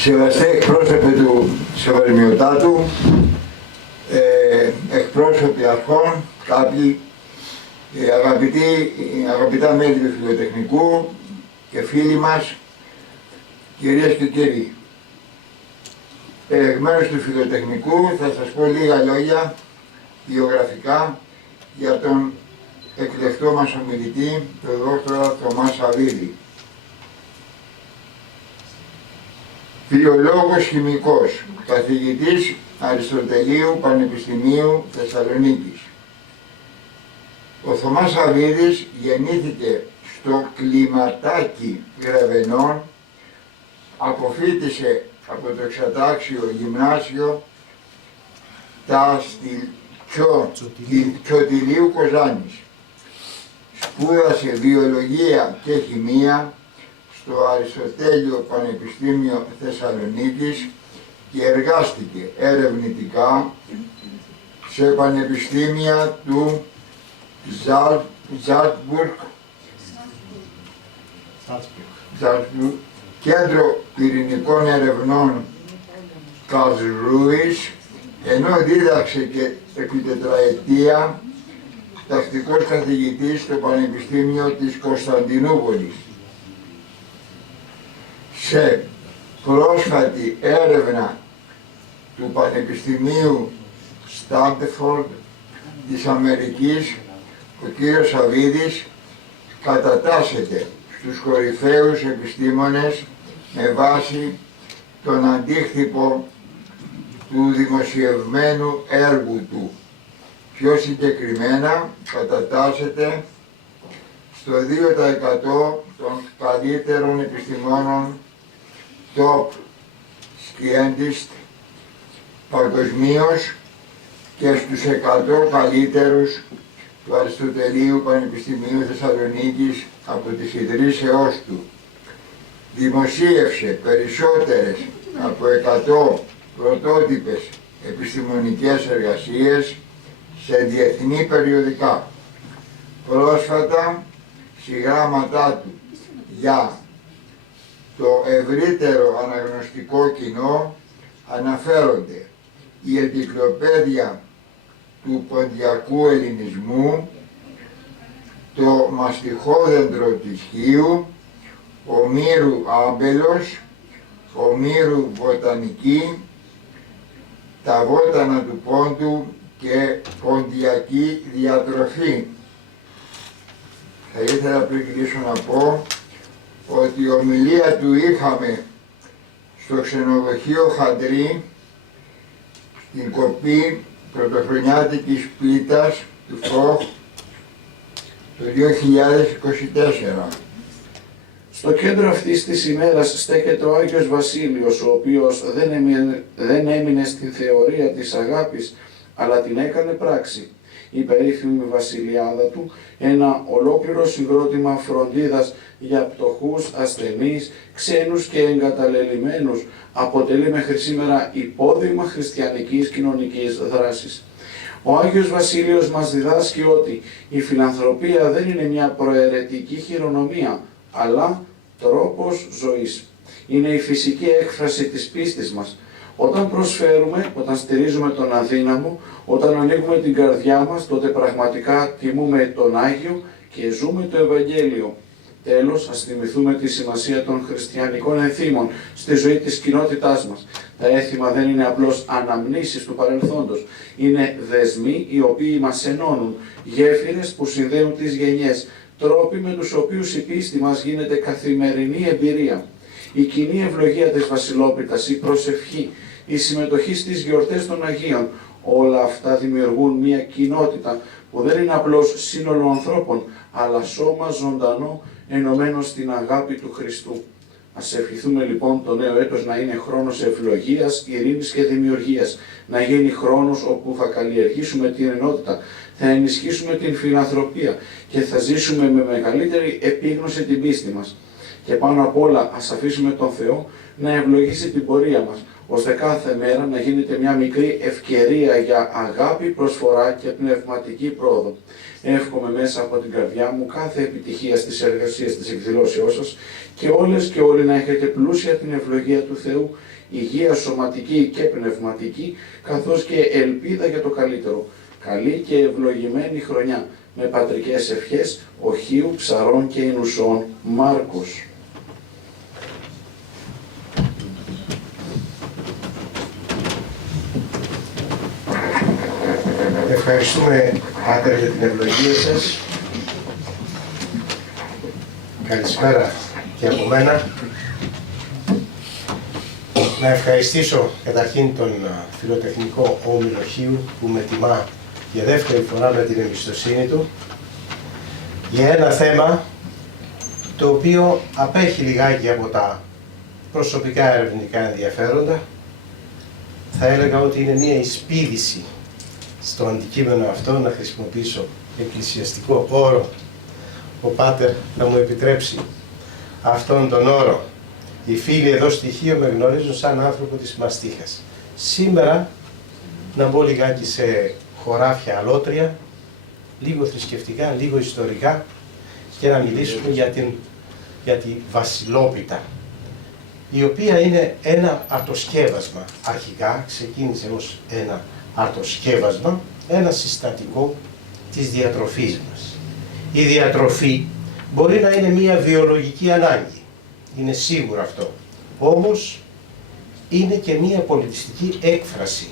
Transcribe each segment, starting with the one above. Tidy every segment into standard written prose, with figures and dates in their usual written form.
Σεβαστέ εκπρόσωπε του Σεβασμιωτάτου, εκπρόσωποι αρχών, κάποιοι αγαπητά μέλη του Φιλοτεχνικού και φίλοι μας, κυρίες και κύριοι. Εκ μέρους του Φιλοτεχνικού θα σας πω λίγα λόγια βιογραφικά για τον εκλεκτό μας ομιλητή, τον δόκτωρα Θωμά Σαββίδη. Βιολόγος χημικός, καθηγητής Αριστοτελείου Πανεπιστημίου Θεσσαλονίκης. Ο Θωμάς Σαββίδης γεννήθηκε στο Κλιματάκι Γρεβενών, αποφοίτησε από το εξατάξιο γυμνάσιο τα Τσοτηλίου Κοζάνης. Σπούδασε βιολογία και χημεία στο Αριστοτέλειο Πανεπιστήμιο Θεσσαλονίκης και εργάστηκε ερευνητικά σε πανεπιστήμια του Ζάλτσμπουργκ, Κέντρο Πυρηνικών Ερευνών Καρλσρούης, ενώ δίδαξε και επί τετραετία τακτικός καθηγητής στο Πανεπιστήμιο της Κωνσταντινούπολης. Σε πρόσφατη έρευνα του Πανεπιστημίου Στάντφορντ της Αμερικής, ο κύριος Σαββίδης κατατάσσεται στους κορυφαίους επιστήμονες με βάση τον αντίκτυπο του δημοσιευμένου έργου του. Πιο συγκεκριμένα κατατάσσεται στο 2% των καλύτερων επιστημόνων top scientist παγκοσμίως και στους 100 καλύτερους του Αριστοτελείου Πανεπιστημίου Θεσσαλονίκης από τις ιδρύσεώς του. Δημοσίευσε περισσότερες από 100 πρωτότυπες επιστημονικές εργασίες σε διεθνή περιοδικά. Πρόσφατα, συγγράμματά του για το ευρύτερο αναγνωστικό κοινό αναφέρονται η Ενциκλοπαίδεια του Ποντιακού Ελληνισμού, το Μαστιχόδεντρο της Χίου, ο Μύρου Άμπελος, ο Μύρου Βοτανική, τα βότανα του Πόντου και ποντιακή διατροφή. Θα ήθελα πριν κλείσω να πω ότι η ομιλία του είχαμε στο ξενοδοχείο Χαντρή, στην κοπή πρωτοχρονιάτικης πίτας του ΦΟΧ το 2024. Στο κέντρο αυτής της ημέρας στέκεται ο Άγιος Βασίλειος, ο οποίος δεν έμεινε στην θεωρία της αγάπης, αλλά την έκανε πράξη. Η περίφημη βασιλιάδα του, ένα ολόκληρο συγκρότημα φροντίδας για πτωχούς, ασθενείς, ξένους και εγκαταλελειμμένους, αποτελεί μέχρι σήμερα υπόδειγμα χριστιανικής κοινωνικής δράσης. Ο Άγιος Βασίλειος μας διδάσκει ότι η φιλανθρωπία δεν είναι μια προαιρετική χειρονομία, αλλά τρόπος ζωής. Είναι η φυσική έκφραση της πίστης μας. Όταν προσφέρουμε, όταν στηρίζουμε τον αδύναμο, όταν ανοίγουμε την καρδιά μας, τότε πραγματικά τιμούμε τον Άγιο και ζούμε το Ευαγγέλιο. Τέλος, ας θυμηθούμε τη σημασία των χριστιανικών ενθύμων στη ζωή της κοινότητάς μας. Τα έθιμα δεν είναι απλώς αναμνήσεις του παρελθόντος. Είναι δεσμοί οι οποίοι μας ενώνουν, γέφυρες που συνδέουν τις γενιές, τρόποι με τους οποίους η πίστη μας γίνεται καθημερινή εμπειρία. Η κοινή ευλογία της Βασιλόπιτας, η προσευχή, η συμμετοχή στις γιορτές των Αγίων, όλα αυτά δημιουργούν μια κοινότητα που δεν είναι απλώς σύνολο ανθρώπων, αλλά σώμα ζωντανό ενωμένο στην αγάπη του Χριστού. Ας ευχηθούμε λοιπόν το νέο έτος να είναι χρόνος ευλογίας, ειρήνης και δημιουργίας, να γίνει χρόνος όπου θα καλλιεργήσουμε την ενότητα, θα ενισχύσουμε την φιλανθρωπία και θα ζήσουμε με μεγαλύτερη επίγνωση την πίστη μας. Και πάνω απ' όλα ας αφήσουμε τον Θεό να ευλογήσει την πορεία μας, ώστε κάθε μέρα να γίνεται μια μικρή ευκαιρία για αγάπη, προσφορά και πνευματική πρόοδο. Εύχομαι μέσα από την καρδιά μου κάθε επιτυχία στις εργασίες της εκδηλώσεώς σας και όλες και όλοι να έχετε πλούσια την ευλογία του Θεού, υγεία σωματική και πνευματική, καθώς και ελπίδα για το καλύτερο. Καλή και ευλογημένη χρονιά, με πατρικές ευχές, Οχίου, Ψαρών και Ινουσών, Μάρκος. Ευχαριστούμε, Πάτερ, για την ευλογία σας. Καλησπέρα και από μένα. Να ευχαριστήσω καταρχήν τον Φιλοτεχνικό Όμιλο Χίου που με τιμά για δεύτερη φορά με την εμπιστοσύνη του για ένα θέμα το οποίο απέχει λιγάκι από τα προσωπικά ερευνητικά ενδιαφέροντα. Θα έλεγα ότι είναι μία εισπίδηση στο αντικείμενο αυτό, να χρησιμοποιήσω εκκλησιαστικό όρο. Ο Πάτερ θα μου επιτρέψει αυτόν τον όρο. Οι φίλοι εδώ στη Χίο με γνωρίζουν σαν άνθρωπο της μαστίχας. Σήμερα να μπω λιγάκι σε χωράφια αλότρια, λίγο θρησκευτικά, λίγο ιστορικά και να μιλήσουμε για τη Βασιλόπιτα, η οποία είναι ένα αρτοσκεύασμα. Αρχικά ξεκίνησε ως ένα αρτοσκεύασμα, ένα συστατικό της διατροφής μας. Η διατροφή μπορεί να είναι μια βιολογική ανάγκη, είναι σίγουρο αυτό, όμως είναι και μια πολιτιστική έκφραση.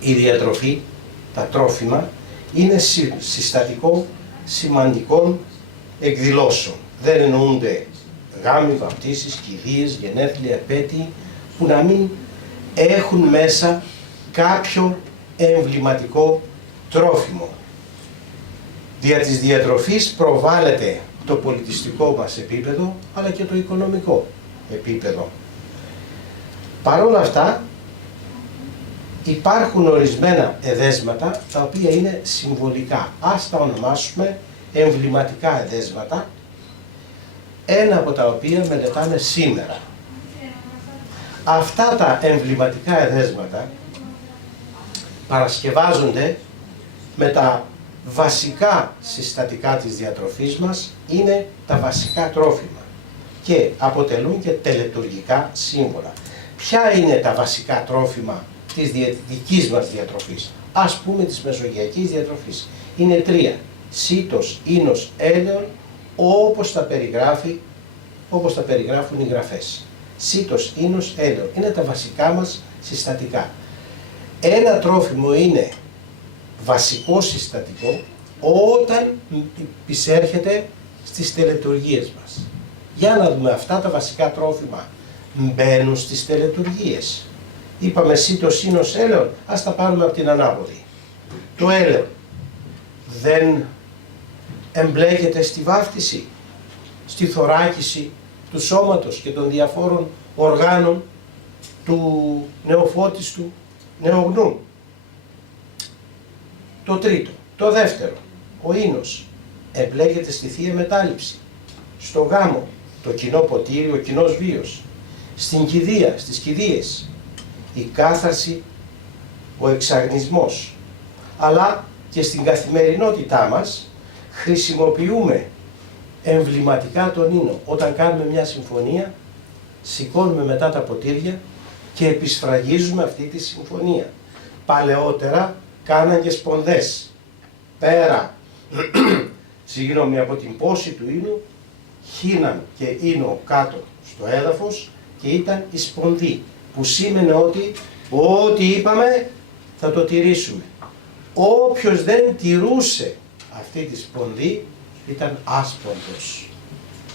Η διατροφή, τα τρόφιμα, είναι συστατικό σημαντικών εκδηλώσεων. Δεν εννοούνται γάμοι, βαπτίσεις, κηδείες, γενέθλια, επέτειοι, που να μην έχουν μέσα κάποιο εμβληματικό τρόφιμο. Δια της διατροφής προβάλλεται το πολιτιστικό μας επίπεδο, αλλά και το οικονομικό επίπεδο. Παρ' όλα αυτά, υπάρχουν ορισμένα εδέσματα τα οποία είναι συμβολικά. Ας τα ονομάσουμε εμβληματικά εδέσματα, ένα από τα οποία μελετάμε σήμερα. Αυτά τα εμβληματικά εδέσματα παρασκευάζονται με τα βασικά συστατικά της διατροφής μας, είναι τα βασικά τρόφιμα και αποτελούν και τελετουργικά σύμβολα. Ποια είναι τα βασικά τρόφιμα της δικής μας διατροφής? Ας πούμε της μεσογειακής διατροφής. Είναι τρία: σίτος, ίνος, έλαιον, όπως τα περιγράφουν οι γραφές. Σίτος, ίνος, έλαιον είναι τα βασικά μας συστατικά. Ένα τρόφιμο είναι βασικό συστατικό όταν επισέρχεται στις τελετουργίες μας. Για να δούμε, αυτά τα βασικά τρόφιμα μπαίνουν στις τελετουργίες. Είπαμε σίτος, ίνος, έλαιον, ας τα πάρουμε από την ανάποδη. Το έλαιον δεν εμπλέκεται στη βάφτιση, στη θωράκιση του σώματος και των διαφόρων οργάνων του νεοφώτιστου νεογνού. Το τρίτο. Το δεύτερο, ο ίνος εμπλέκεται στη Θεία Μετάληψη, στο γάμο, το κοινό ποτήρι, ο κοινός βίος, στην κηδεία, στις κηδείες, η κάθαρση, ο εξαγνισμός, αλλά και στην καθημερινότητά μας χρησιμοποιούμε εμβληματικά τον ίνο. Όταν κάνουμε μια συμφωνία, σηκώνουμε μετά τα ποτήρια και επισφραγίζουμε αυτή τη συμφωνία. Παλαιότερα κάναν και σπονδές. Πέρα από την πόση του ίνου, χύναν και ίνο κάτω στο έδαφος και ήταν η σπονδή, που σήμαινε ότι ό,τι είπαμε θα το τηρήσουμε. Όποιος δεν τηρούσε αυτή τη σπονδή ήταν άσπονδος.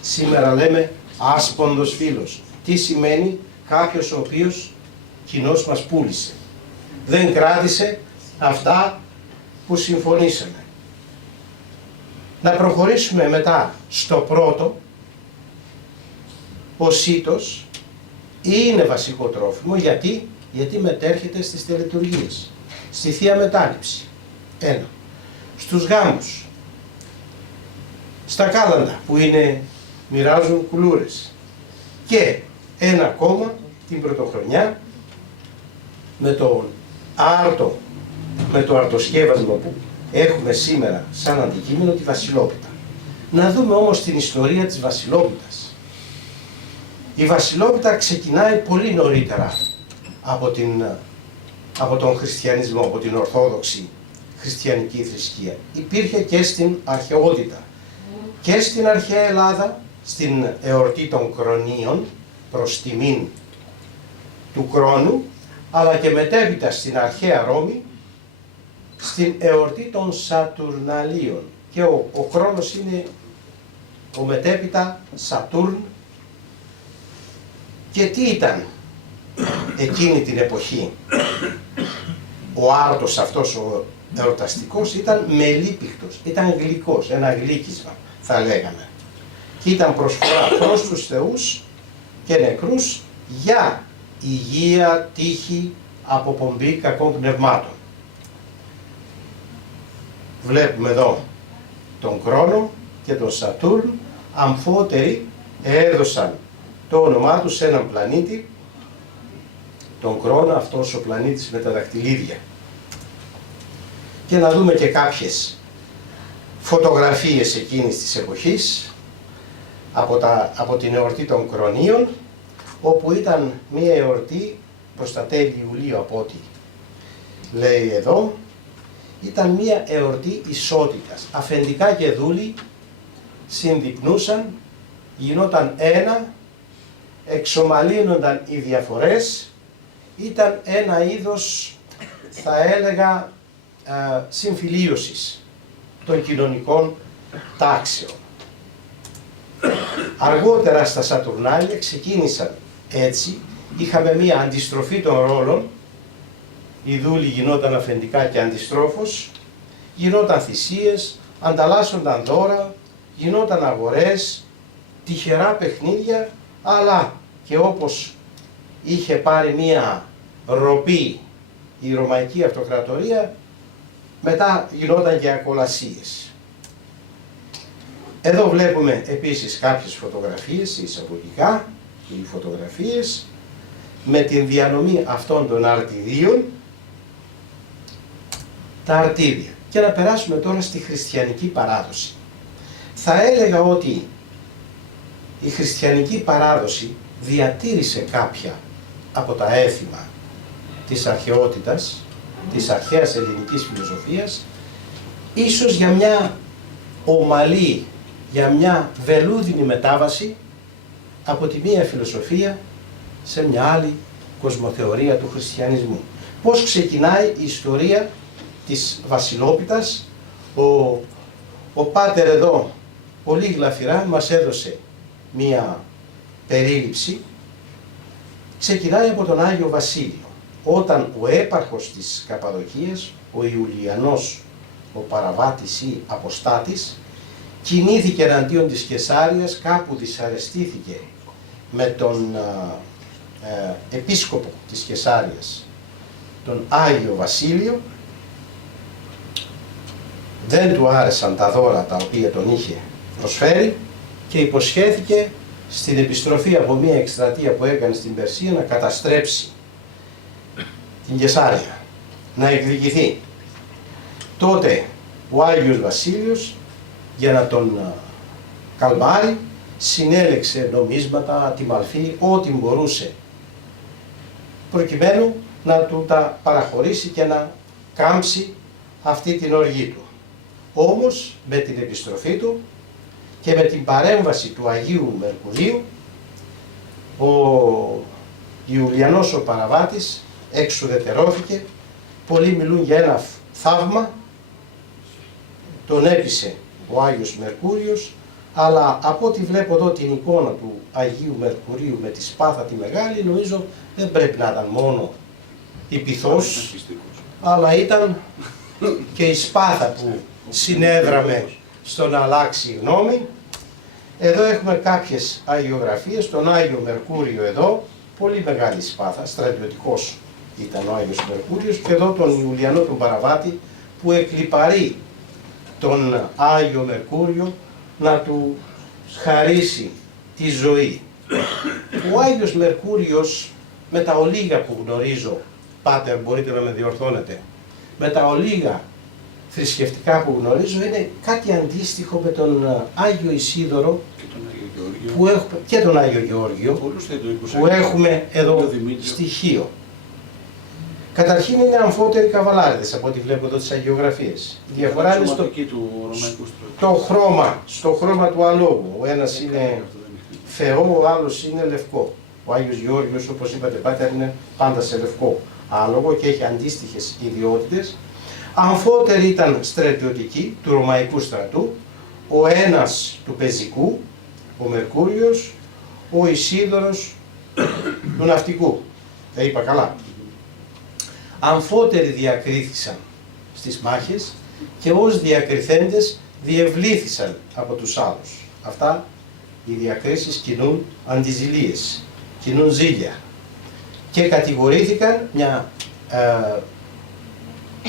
Σήμερα λέμε άσπονδος φίλος. Τι σημαίνει? Κάποιος ο οποίος κοινώς μας πούλησε. Δεν κράτησε αυτά που συμφωνήσαμε. Να προχωρήσουμε μετά στο πρώτο. Ο σίτος είναι βασικό τρόφιμο. Γιατί μετέρχεται στις τελετουργίες. Στη Θεία Μετάληψη. Ένα. Στους γάμους. Στα κάλαντα που μοιράζουν κουλούρες. Και ένα ακόμα την πρωτοχρονιά με τον άρτο, με το αρτοσκεύασμα που έχουμε σήμερα σαν αντικείμενο, τη Βασιλόπιτα. Να δούμε όμως την ιστορία της Βασιλόπιτας. Η Βασιλόπιτα ξεκινάει πολύ νωρίτερα από τον χριστιανισμό, από την ορθόδοξη χριστιανική θρησκεία. Υπήρχε και στην αρχαιότητα. Και στην αρχαία Ελλάδα, στην εορτή των Κρονίων, προς τιμήν του Κρόνου, αλλά και μετέπειτα στην αρχαία Ρώμη, στην εορτή των Σατουρναλίων. Και ο Κρόνος είναι ο μετέπειτα Σατούρν. Και τι ήταν εκείνη την εποχή? Ο άρτος αυτός ο εορταστικός ήταν μελίπιχτος, ήταν γλυκός, ένα γλύκισμα θα λέγαμε. Και ήταν προσφορά προς τους θεούς και νεκρούς για υγεία, τύχη, αποπομπή κακών πνευμάτων. Βλέπουμε εδώ τον Κρόνο και τον Σατούρν, αμφότεροι έδωσαν το όνομά τους σε έναν πλανήτη, τον Κρόνο, αυτός ο πλανήτης με τα δακτυλίδια. Και να δούμε και κάποιες φωτογραφίες εκείνης της εποχής από την εορτή των Κρονίων, όπου ήταν μία εορτή προς τα τέλη Ιουλίου, από ό,τι λέει εδώ, ήταν μία εορτή ισότητας. Αφεντικά και δούλοι συνδειπνούσαν, γινόταν ένα, εξομαλύνονταν οι διαφορές, ήταν ένα είδος, θα έλεγα, συμφιλίωσης των κοινωνικών τάξεων. Αργότερα στα Σατουρνάλια ξεκίνησαν έτσι, είχαμε μία αντιστροφή των ρόλων, οι δούλοι γινόταν αφεντικά και αντιστρόφως, γινόταν θυσίες, ανταλλάσσονταν δώρα, γινόταν αγορές, τυχερά παιχνίδια, αλλά και όπως είχε πάρει μία ροπή η Ρωμαϊκή Αυτοκρατορία, μετά γινόταν και ακολασίες. Εδώ βλέπουμε επίσης κάποιες φωτογραφίες εισαγωγικά, οι φωτογραφίες με την διανομή αυτών των αρτιδίων, τα αρτίδια. Και να περάσουμε τώρα στη χριστιανική παράδοση. Θα έλεγα ότι η χριστιανική παράδοση διατήρησε κάποια από τα έθιμα της αρχαιότητας, της αρχαίας ελληνικής φιλοσοφίας, ίσως για μια ομαλή, για μια βελούδινη μετάβαση από τη μία φιλοσοφία σε μια άλλη κοσμοθεωρία του χριστιανισμού. Πώς ξεκινάει η ιστορία της Βασιλόπιτας? Ο πάτερ εδώ πολύ γλαφυρά μας έδωσε μία περίληψη. Ξεκινάει από τον Άγιο Βασίλειο, όταν ο έπαρχος της Καπαδοκίας, ο Ιουλιανός, ο παραβάτης ή αποστάτης, κινήθηκε εναντίον της Καισάριας, κάπου δυσαρεστήθηκε με τον επίσκοπο της Καισάριας, τον Άγιο Βασίλειο, δεν του άρεσαν τα δώρα τα οποία τον είχε προσφέρει και υποσχέθηκε στην επιστροφή από μια εκστρατεία που έκανε στην Περσία να καταστρέψει την Καισάρια, να εκδικηθεί. Τότε ο Άγιος Βασίλειος, για να τον καλμάρει, συνέλεξε νομίσματα, τιμαλφή, ό,τι μπορούσε, προκειμένου να του τα παραχωρήσει και να κάμψει αυτή την οργή του. Όμως με την επιστροφή του και με την παρέμβαση του Αγίου Μερκουρίου, ο Ιουλιανός ο παραβάτης εξουδετερώθηκε. Πολλοί μιλούν για ένα θαύμα, τον έπεισε ο Άγιος Μερκούριος, αλλά από ό,τι βλέπω εδώ την εικόνα του Αγίου Μερκουρίου με τη σπάθα τη μεγάλη, νομίζω δεν πρέπει να ήταν μόνο η πυθός, αλλά ήταν και η σπάθα που συνέδραμε στο να αλλάξει γνώμη. Εδώ έχουμε κάποιες αγιογραφίες, τον Άγιο Μερκούριο εδώ, πολύ μεγάλη σπάθα, στρατιωτικός ήταν ο Άγιος Μερκούριος, και εδώ τον Ιουλιανό τον παραβάτη που εκλιπαρεί τον Άγιο Μερκούριο να του χαρίσει τη ζωή. Ο Άγιος Μερκούριος με τα ολίγα που γνωρίζω, πάτερ μπορείτε να με διορθώνετε, με τα ολίγα θρησκευτικά που γνωρίζω είναι κάτι αντίστοιχο με τον Άγιο Ισίδωρο και τον Άγιο Γεώργιο που έχουμε εδώ στοιχείο. Καταρχήν είναι αμφότεροι καβαλάριδες από ό,τι βλέπω εδώ τις αγιογραφίες. Η διαφορά είναι στο χρώμα του αλόγου. Ο ένας είναι θεό, ο άλλος είναι λευκό. Ο Άγιος Γεώργιος, όπως είπατε πάτερ, είναι πάντα σε λευκό άλογο και έχει αντίστοιχες ιδιότητες. Αμφότεροι ήταν στρατιωτικοί του Ρωμαϊκού στρατού, ο ένας του πεζικού, ο Μερκούριος, ο Ισίδωρος του ναυτικού. Τα είπα καλά. Αμφότεροι διακρίθησαν στις μάχες και ως διακριθέντες διευλήθησαν από τους άλλους. Αυτά οι διακρίσεις κινούν αντιζηλίες, κινούν ζήλια και κατηγορήθηκαν μια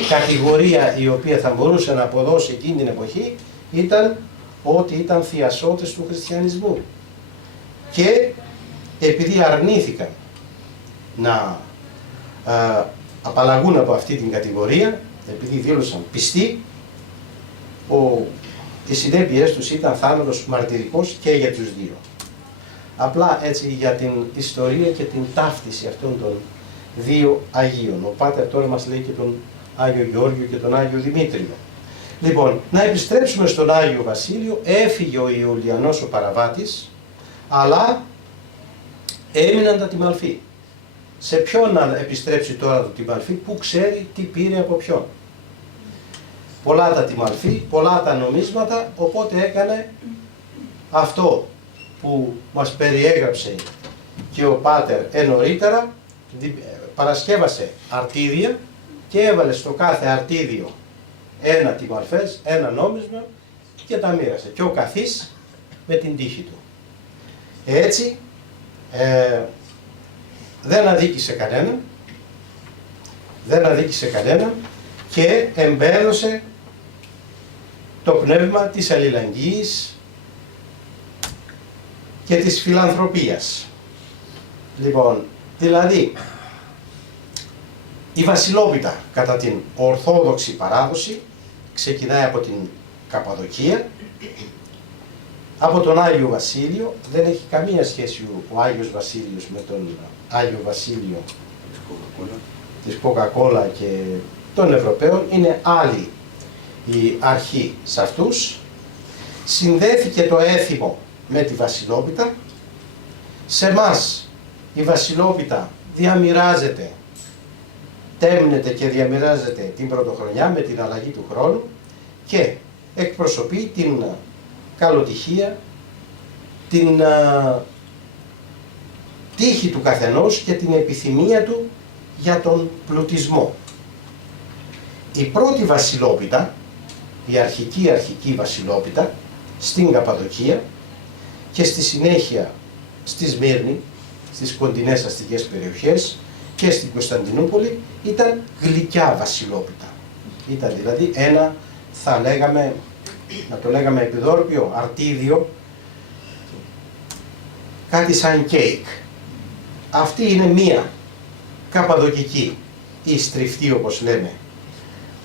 κατηγορία η οποία θα μπορούσε να αποδώσει εκείνη την εποχή ήταν ότι ήταν θειασότες του χριστιανισμού και επειδή αρνήθηκαν να απαλλαγούν από αυτή την κατηγορία, επειδή δήλωσαν πιστοί, οι συνέπειες τους ήταν θάνατος μαρτυρικός και για τους δύο. Απλά έτσι για την ιστορία και την ταύτιση αυτών των δύο Αγίων. Ο Πάτερ τώρα μας λέει και τον Άγιο Γεώργιο και τον Άγιο Δημήτριο. Λοιπόν, να επιστρέψουμε στον Άγιο Βασίλειο. Έφυγε ο Ιουλιανός ο παραβάτης, αλλά έμειναν τα τιμαλφή. Σε ποιον να επιστρέψει τώρα το τιμαλφή, που ξέρει τι πήρε από ποιον. Πολλά τα τιμαλφή, πολλά τα νομίσματα, οπότε έκανε αυτό που μας περιέγραψε και ο Πάτερ νωρίτερα, παρασκεύασε αρτίδια και έβαλε στο κάθε αρτίδιο ένα τιμαλφές, ένα νόμισμα και τα μοίρασε. Και ο καθής με την τύχη του. Έτσι δεν αδίκησε κανέναν και εμπέδωσε το πνεύμα της αλληλεγγύης και της φιλανθρωπίας. Λοιπόν, δηλαδή η Βασιλόπιτα κατά την Ορθόδοξη παράδοση ξεκινάει από την Καπαδοκία, από τον Άγιο Βασίλειο. Δεν έχει καμία σχέση ο Άγιος Βασίλειος με τον Άγιο Βασίλειο της Coca-Cola και των Ευρωπαίων. Είναι άλλη η αρχή σε αυτούς. Συνδέθηκε το έθιμο με τη Βασιλόπιτα. Σε εμάς η Βασιλόπιτα διαμοιράζεται, τέμνεται και διαμοιράζεται την πρωτοχρονιά με την αλλαγή του χρόνου και εκπροσωπεί την καλοτυχία, την τύχη του καθενός και την επιθυμία του για τον πλουτισμό. Η πρώτη Βασιλόπιτα, η αρχική Βασιλόπιτα, στην Καπαδοκία και στη συνέχεια στη Σμύρνη, στις κοντινές αστικές περιοχές και στην Κωνσταντινούπολη, ήταν γλυκιά Βασιλόπιτα. Ήταν δηλαδή ένα, θα λέγαμε, να το λέγαμε επιδόρπιο, αρτίδιο, κάτι σαν κέικ. Αυτή είναι μία καπαδοκική ή στριφτή όπως λέμε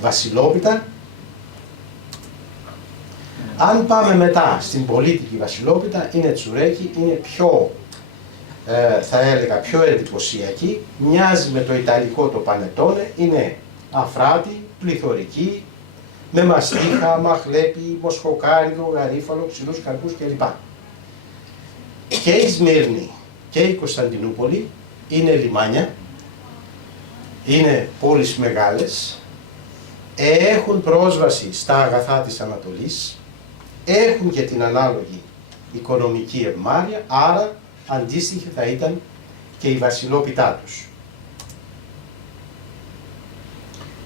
Βασιλόπιτα. Αν πάμε μετά στην πολίτικη Βασιλόπιτα, είναι τσουρέκι, είναι πιο, θα έλεγα, πιο εντυπωσιακή, μοιάζει με το ιταλικό το πανετόνε, είναι αφράτη, πληθωρική, με μαστίχα, μαχλέπι, μοσχοκάριδο, γαρίφαλο, ξυλούς καρπούς κλπ. Και η Σμύρνη και η Κωνσταντινούπολη είναι λιμάνια, είναι πόλεις μεγάλες, έχουν πρόσβαση στα αγαθά της Ανατολής, έχουν και την ανάλογη οικονομική ευμάρεια, άρα αντίστοιχη θα ήταν και η Βασιλόπιτά τους.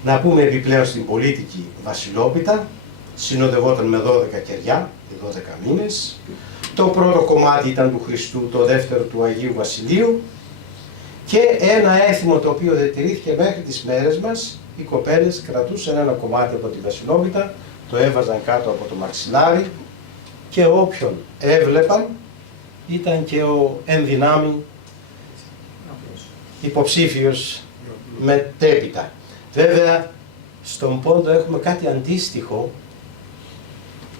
Να πούμε επιπλέον στην πολίτικη Βασιλόπιτα, συνοδευόταν με 12 κεριά, 12 μήνες. Το πρώτο κομμάτι ήταν του Χριστού, το δεύτερο του Αγίου Βασιλείου και ένα έθιμο το οποίο διατηρήθηκε μέχρι τις μέρες μας. Οι κοπέλες κρατούσαν ένα κομμάτι από τη Βασιλόπιτα, το έβαζαν κάτω από το μαξιλάρι και όποιον έβλεπαν ήταν και ο ενδυνάμει υποψήφιος μετέπειτα. Βέβαια, στον Πόντο έχουμε κάτι αντίστοιχο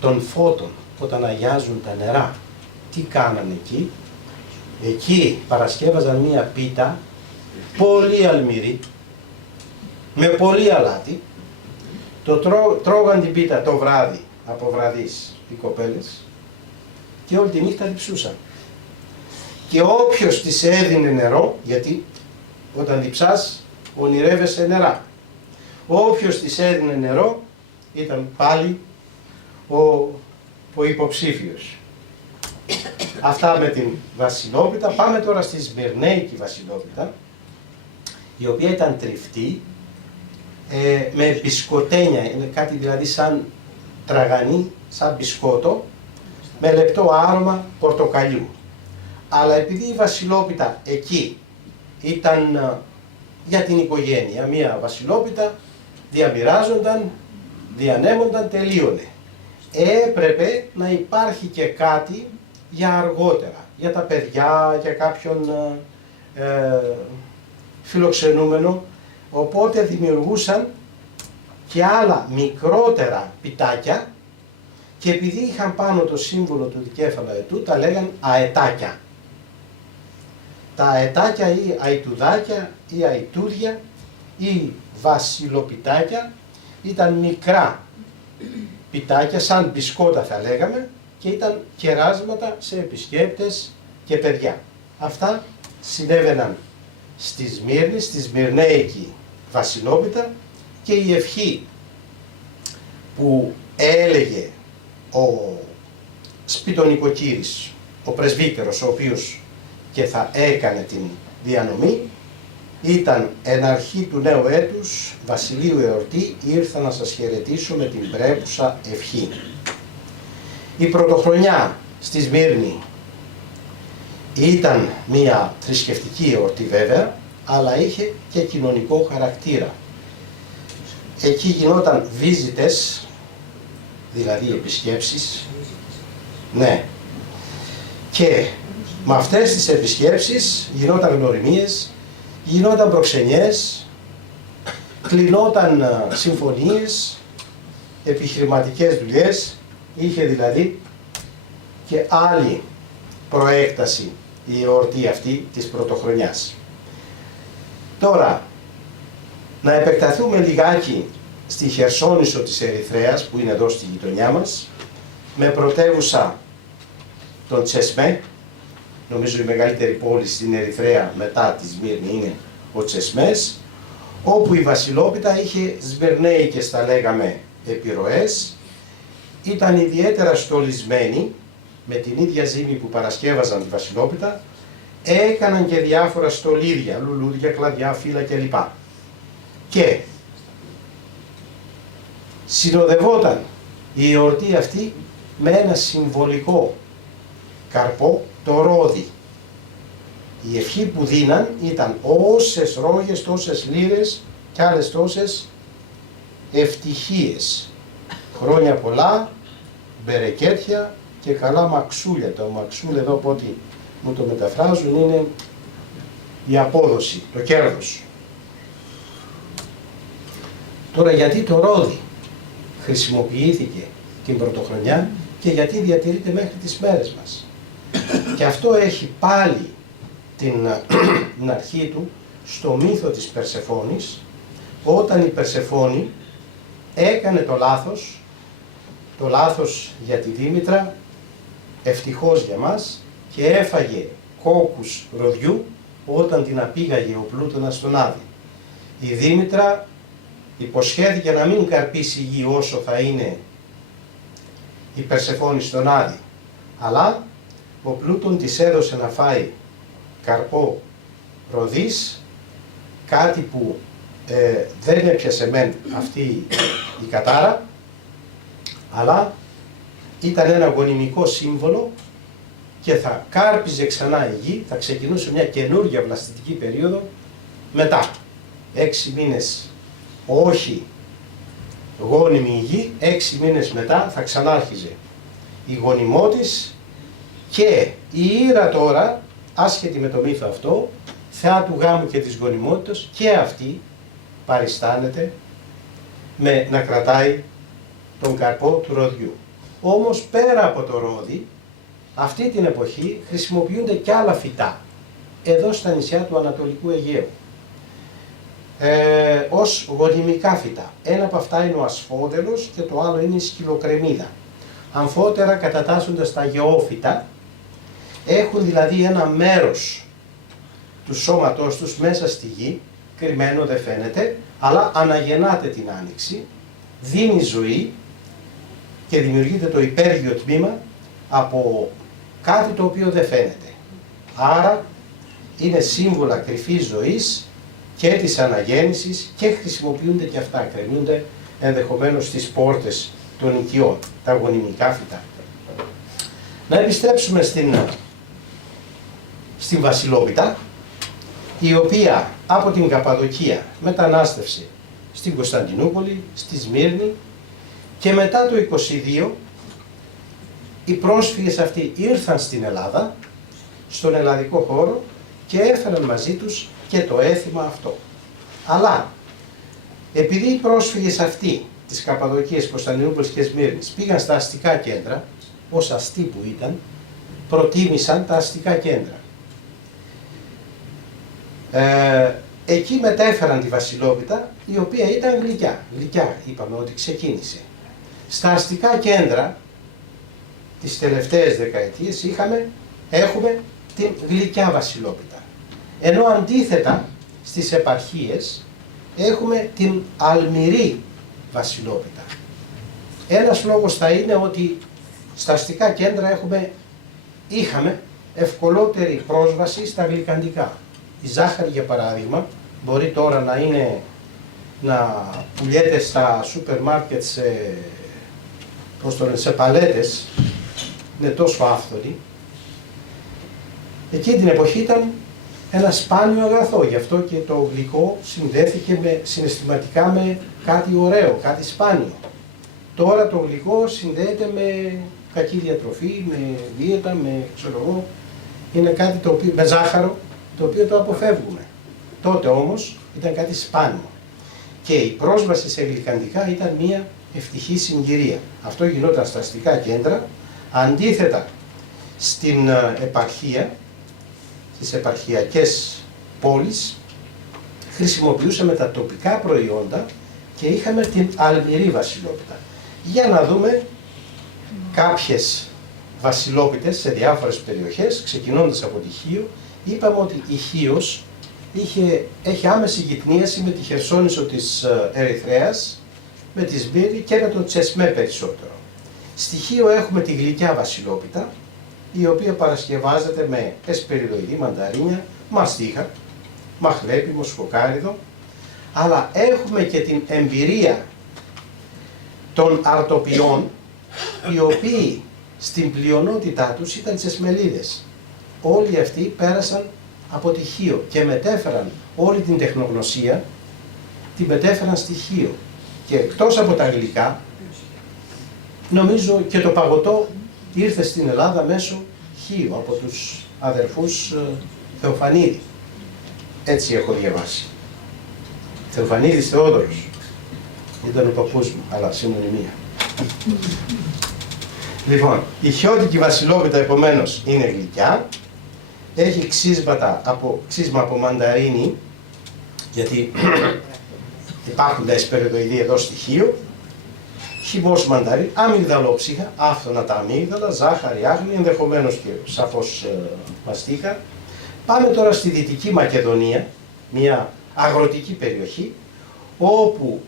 των φώτων, όταν αγιάζουν τα νερά. Τι κάνανε εκεί? Εκεί παρασκεύαζαν μία πίτα πολύ αλμυρή, με πολύ αλάτι. Τρώγαν την πίτα το βράδυ, από βραδείς οι κοπέλες, και όλη τη νύχτα διψούσαν. Και όποιος της έδινε νερό, γιατί όταν διψάς ονειρεύεσαι νερά, όποιος της έδινε νερό ήταν πάλι ο υποψήφιος. Αυτά με την βασιλόπιτα. Πάμε τώρα στη Σμυρνέικη βασιλόπιτα, η οποία ήταν τριφτή, με μπισκοτένια, είναι κάτι δηλαδή σαν τραγανή, σαν μπισκότο, με λεπτό άρωμα πορτοκαλιού. Αλλά επειδή η βασιλόπιτα εκεί ήταν για την οικογένεια, μία βασιλόπιτα διαμοιράζονταν, διανέμονταν, τελείωνε. Έπρεπε να υπάρχει και κάτι για αργότερα, για τα παιδιά, για κάποιον φιλοξενούμενο, οπότε δημιουργούσαν και άλλα μικρότερα πιτάκια, και επειδή είχαν πάνω το σύμβολο του δικέφαλου αετού, τα λέγαν αετάκια. Τα αετάκια ή αητουδάκια ή αητούδια ή βασιλοπιτάκια ήταν μικρά πιτάκια, σαν μπισκότα θα λέγαμε, και ήταν κεράσματα σε επισκέπτες και παιδιά. Αυτά συνέβαιναν στη Σμύρνη, στη Σμυρνέικη βασιλόπιτα, και η ευχή που έλεγε ο σπιτονικοκύρης, ο πρεσβύτερος, ο οποίος και θα έκανε την διανομή, ήταν «Εν αρχή του νέου έτους, βασιλείου εορτή, ήρθα να σας χαιρετήσω με την πρέπουσα ευχή». Η πρωτοχρονιά στη Σμύρνη ήταν μια θρησκευτική εορτή βέβαια, αλλά είχε και κοινωνικό χαρακτήρα. Εκεί γινόταν βίζιτες, δηλαδή επισκέψεις, ναι, και με αυτές τις επισκέψεις γινόταν γνωριμίες, γινόταν προξενιές, κλεινόταν συμφωνίες, επιχειρηματικές δουλειές, είχε δηλαδή και άλλη προέκταση η εορτή αυτή της πρωτοχρονιάς. Τώρα, να επεκταθούμε λιγάκι στη Χερσόνησο της Ερυθρέας, που είναι εδώ στη γειτονιά μας, με πρωτεύουσα τον Τσεσμέ. Νομίζω η μεγαλύτερη πόλη στην Ερυθρέα μετά τη Σμύρνη είναι ο Τσεσμές, όπου η βασιλόπιτα είχε σμυρνέικες, θα λέγαμε, επιρροές, ήταν ιδιαίτερα στολισμένη, με την ίδια ζύμη που παρασκεύαζαν τη βασιλόπιτα, έκαναν και διάφορα στολίδια, λουλούδια, κλαδιά, φύλλα κλπ. Και συνοδευόταν η εορτή αυτή με ένα συμβολικό καρπό, το ρόδι. Η ευχή που δίναν ήταν όσες ρόγες, τόσες λίρες και άλλες τόσες ευτυχίες. Χρόνια πολλά, μπερεκέτια και καλά μαξούλια. Το μαξούλ εδώ, από ό,τι μου το μεταφράζουν, είναι η απόδοση, το κέρδος. Τώρα, γιατί το ρόδι χρησιμοποιήθηκε την πρωτοχρονιά και γιατί διατηρείται μέχρι τις μέρες μας? Και αυτό έχει πάλι την αρχή του στο μύθο της Περσεφόνης, όταν η Περσεφόνη έκανε το λάθος για τη Δήμητρα, ευτυχώς για μας, και έφαγε κόκκους ροδιού όταν την απήγαγε ο Πλούτονας στον Άδη. Η Δήμητρα υποσχέθηκε να μην καρπίσει γη όσο θα είναι η Περσεφόνη στον Άδη, αλλά ο Πλούτον της έδωσε να φάει καρπό ροδής, κάτι που δεν έπιασε μεν αυτή η κατάρα, αλλά ήταν ένα γονιμικό σύμβολο και θα κάρπιζε ξανά η γη, θα ξεκινούσε μια καινούργια βλαστητική περίοδο μετά. 6 μήνες όχι γόνιμη η γη, 6 μήνες μετά θα ξανάρχιζε η γονιμότης, και η Ήρα τώρα, άσχετη με το μύθο αυτό, θεά του γάμου και της γονιμότητας, και αυτή παριστάνεται με να κρατάει τον καρπό του ροδιού. Όμως πέρα από το ρόδι, αυτή την εποχή χρησιμοποιούνται και άλλα φυτά εδώ στα νησιά του Ανατολικού Αιγαίου ως γονιμικά φυτά. Ένα από αυτά είναι ο ασφόδελος και το άλλο είναι η σκυλοκρεμίδα. Αμφότερα κατατάσσονται στα γεώφυτα, έχουν δηλαδή ένα μέρος του σώματός τους μέσα στη γη, κρυμμένο δεν φαίνεται, αλλά αναγεννάται την άνοιξη, δίνει ζωή και δημιουργείται το υπέργειο τμήμα από κάτι το οποίο δεν φαίνεται. Άρα είναι σύμβολα κρυφής ζωής και της αναγέννησης και χρησιμοποιούνται και αυτά, κρεμούνται ενδεχομένως στις πόρτες των οικειών, τα γονιμικά φυτά. Να επιστρέψουμε στην Βασιλόπιτα, η οποία από την Καπαδοκία μετανάστευσε στην Κωνσταντινούπολη, στη Σμύρνη, και μετά το 22 οι πρόσφυγες αυτοί ήρθαν στην Ελλάδα, στον ελλαδικό χώρο, και έφεραν μαζί τους και το έθιμα αυτό. Αλλά επειδή οι πρόσφυγες αυτοί της Καπαδοκίας, Κωνσταντινούπολης και Σμύρνης πήγαν στα αστικά κέντρα, ως αστεί που ήταν, προτίμησαν τα αστικά κέντρα. Εκεί μετέφεραν τη Βασιλόπιτα, η οποία ήταν γλυκιά. Γλυκιά είπαμε ότι ξεκίνησε. Στα αστικά κέντρα τις τελευταίες δεκαετίες έχουμε την γλυκιά Βασιλόπιτα. Ενώ αντίθετα στις επαρχίες έχουμε την αλμυρή Βασιλόπιτα. Ένας λόγος θα είναι ότι στα αστικά κέντρα είχαμε ευκολότερη πρόσβαση στα γλυκαντικά. Η ζάχαρη, για παράδειγμα, μπορεί τώρα να πουλιέται στα σούπερ μάρκετ σε παλέτες, είναι τόσο άφθονη. Εκείνη την εποχή ήταν ένα σπάνιο αγαθό, γι' αυτό και το γλυκό συνδέθηκε συναισθηματικά με κάτι ωραίο, κάτι σπάνιο. Τώρα το γλυκό συνδέεται με κακή διατροφή, με δίαιτα, είναι κάτι το οποίο, με ζάχαρο, το οποίο το αποφεύγουμε. Τότε όμως ήταν κάτι σπάνιο και η πρόσβαση σε γλυκαντικά ήταν μια ευτυχή συγκυρία. Αυτό γινόταν στα αστικά κέντρα, αντίθετα στην επαρχία, στις επαρχιακές πόλεις, χρησιμοποιούσαμε τα τοπικά προϊόντα και είχαμε την αλμυρή Βασιλόπιτα. Για να δούμε κάποιες βασιλόπιτες σε διάφορες περιοχές, ξεκινώντας από τη Χίο. Είπαμε ότι η Χίος έχει άμεση γυτνίαση με τη Χερσόνησο της Ερυθρέας, με τη Σμύρνη και με τον Τσεσμέ περισσότερο. Στη Χίο έχουμε τη γλυκιά Βασιλόπιτα, η οποία παρασκευάζεται με εσπεριδοειδή, μανταρίνια, μαστίχα, μαχλέπι, μοσχοκάριδο, αλλά έχουμε και την εμπειρία των αρτοποιών, οι οποίοι στην πλειονότητά τους ήταν τσεσμελίδες. Όλοι αυτοί πέρασαν από τη Χίο και μετέφεραν όλη την τεχνογνωσία, τη μετέφεραν στη Χίο. Και εκτός από τα γλυκά, νομίζω και το παγωτό ήρθε στην Ελλάδα μέσω Χίου, από τους αδερφούς Θεοφανίδη. Έτσι έχω διαβάσει. Θεοφανίδης Θεόδωρος. Ήταν ο παππούς μου, αλλά συνωνυμία. Λοιπόν, η χιώτικη Βασιλόπιτα επομένως είναι γλυκιά. Έχει ξύσμα από μανταρίνι, γιατί υπάρχουν τα εσπεριδοειδή εδώ στοιχείο. Χυμός μανταρίνι, αμυγδαλόψυχα, άφθονα τα αμύγδαλα, ζάχαρη, άγνη, ενδεχομένως και σαφώς μαστίχα. Πάμε τώρα στη Δυτική Μακεδονία, μια αγροτική περιοχή, όπου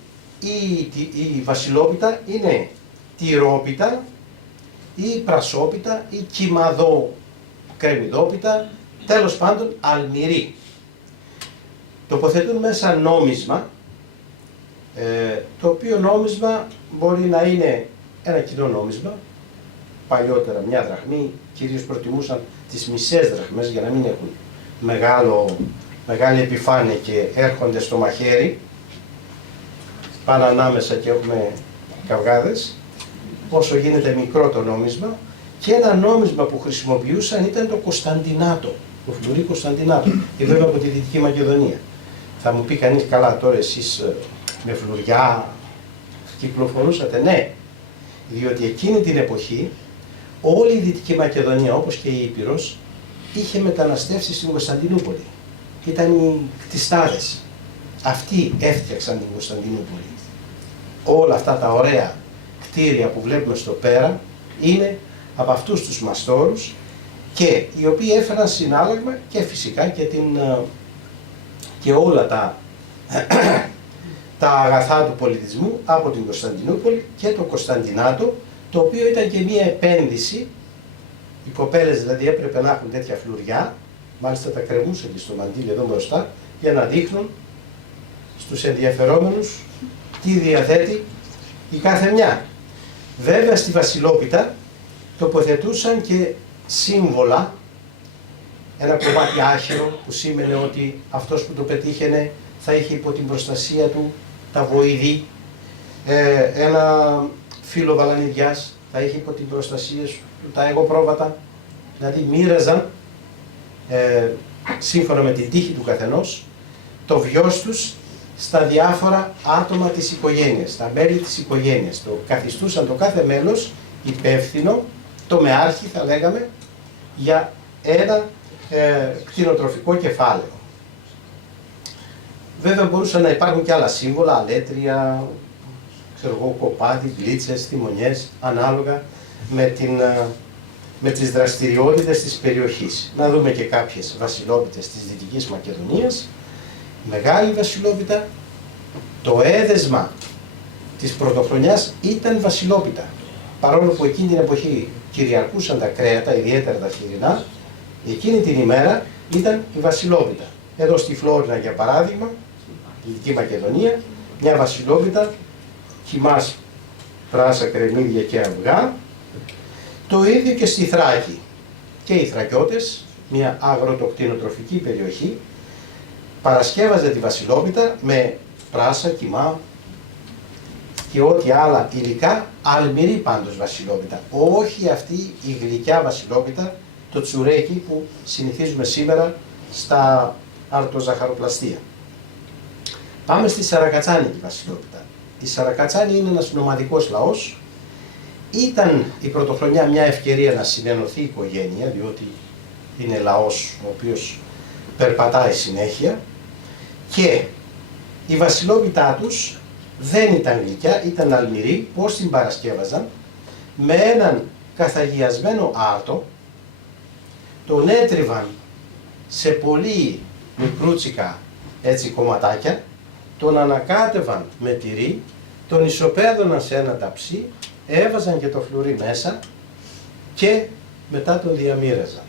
η Βασιλόπιτα είναι τυρόπιτα ή πρασόπιτα ή κυμαδό κρεμμυδόπιτα, τέλος πάντων αλμυρή. Τοποθετούν μέσα νόμισμα, το οποίο νόμισμα μπορεί να είναι ένα κοινό νόμισμα, παλιότερα μια δραχμή, κυρίως προτιμούσαν τις μισές δραχμές για να μην έχουν μεγάλη επιφάνεια και έρχονται στο μαχαίρι, πάνε ανάμεσα και έχουμε καυγάδες, όσο γίνεται μικρό το νόμισμα. Και ένα νόμισμα που χρησιμοποιούσαν ήταν το Κωνσταντινάτο. το φλουρί Κωνσταντινάτου, ή βέβαια από τη Δυτική Μακεδονία. Θα μου πει κανείς, καλά τώρα εσείς με φλουριά κυκλοφορούσατε? Ναι, διότι εκείνη την εποχή όλη η Δυτική Μακεδονία, όπως και η Ήπειρος, είχε μεταναστεύσει στην Κωνσταντινούπολη. Ήταν οι κτιστάδες. Αυτοί έφτιαξαν την Κωνσταντινούπολη. Όλα αυτά τα ωραία κτίρια που βλέπουμε στο πέρα είναι από αυτούς τους μαστόρους, και οι οποίοι έφεραν συνάλλαγμα και φυσικά και όλα τα αγαθά του πολιτισμού από την Κωνσταντινούπολη και το Κωνσταντινάτο, το οποίο ήταν και μία επένδυση. Οι κοπέλες δηλαδή έπρεπε να έχουν τέτοια φλουριά, μάλιστα τα κρεμούσαν και στο μαντίλι εδώ μπροστά, για να δείχνουν στους ενδιαφερόμενους τι διαθέτει η κάθε μια. Βέβαια στη Βασιλόπιτα τοποθετούσαν και σύμβολα, ένα κομμάτι άχυρο που σήμαινε ότι αυτός που το πετύχαινε θα είχε υπό την προστασία του τα βοηδή, ένα φύλλο βαλανιδιάς θα είχε υπό την προστασία του τα εγωπρόβατα, δηλαδή μοίραζαν σύμφωνα με την τύχη του καθενός το βιός τους στα διάφορα άτομα της οικογένειας, τα μέλη της οικογένειας. Το καθιστούσαν το κάθε μέλος υπεύθυνο, το μεάρχη θα λέγαμε, για ένα κτηνοτροφικό κεφάλαιο. Βέβαια μπορούσαν να υπάρχουν και άλλα σύμβολα, αλέτρια, κοπάδι, γλίτσες, θυμονιές, ανάλογα με τις δραστηριότητες της περιοχής. Να δούμε και κάποιες βασιλόπιτες της Δυτικής Μακεδονίας. Μεγάλη Βασιλόπιτα, το έδεσμα της πρωτοχρονιάς ήταν Βασιλόπιτα. Παρόλο που εκείνη την εποχή κυριαρχούσαν τα κρέατα, ιδιαίτερα τα χοιρινά, εκείνη την ημέρα ήταν η Βασιλόπιτα. Εδώ στη Φλόρινα, για παράδειγμα, η Δυτική Μακεδονία, μια Βασιλόπιτα, χυμάς, πράσα, κρεμμύδια και αυγά. Το ίδιο και στη Θράκη. Και οι Θρακιώτες, μια αγροτοκτηνοτροφική περιοχή, παρασκεύαζε τη Βασιλόπιτα με πράσα, κιμά και ό,τι άλλα υλικά, αλμυρή πάντως Βασιλόπιτα. Όχι αυτή η γλυκιά Βασιλόπιτα, το τσουρέκι που συνηθίζουμε σήμερα στα αρτοζαχαροπλαστεία. Πάμε στη Σαρακατσάνικη Βασιλόπιτα. Η Σαρακατσάνη είναι ένας νομαδικός λαός. Ήταν η πρωτοχρονιά μια ευκαιρία να συνενωθεί η οικογένεια, διότι είναι λαός ο οποίος περπατάει συνέχεια, και η Βασιλόπιτά τους δεν ήταν γλυκιά, ήταν αλμυρή. Πώς την παρασκεύαζαν? Με έναν καθαγιασμένο άρτο, τον έτριβαν σε πολύ μικρούτσικα έτσι κομματάκια, τον ανακάτευαν με τυρί, τον ισοπαίδωναν σε ένα ταψί, έβαζαν και το φλουρί μέσα και μετά τον διαμοίραζαν.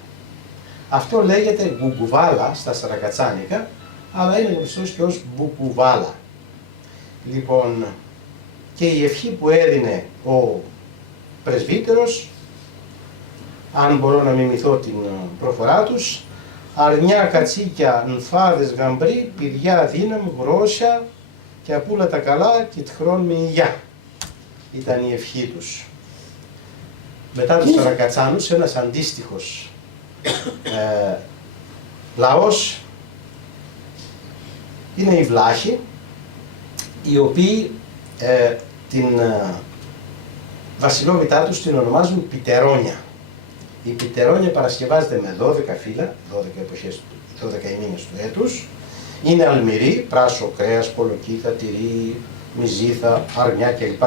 Αυτό λέγεται γκουγκουβάλα στα Σαρακατσάνικα, αλλά είναι γνωστός και ως μπουκουβάλα. Λοιπόν, και η ευχή που έδινε ο πρεσβύτερος, αν μπορώ να μιμηθώ την προφορά τους, αρνιά κατσίκια νφάδες γαμπρί, πηδιά δύναμ, γρόσια και απούλα τα καλά και τχρόν με υγειά. Ήταν η ευχή τους. Μετά τους Σαρακατσάνους, ένας αντίστοιχος λαός είναι οι Βλάχοι, οι οποίοι την βασιλόπιτά τους την ονομάζουν Πιτερόνια. Η Πιτερόνια παρασκευάζεται με 12 φύλλα, 12 εποχές, 12 ημίνες του έτους. Είναι αλμυρή, πράσο κρέας, κολοκύθα, τυρί, μυζήθα, αρνιά κλπ.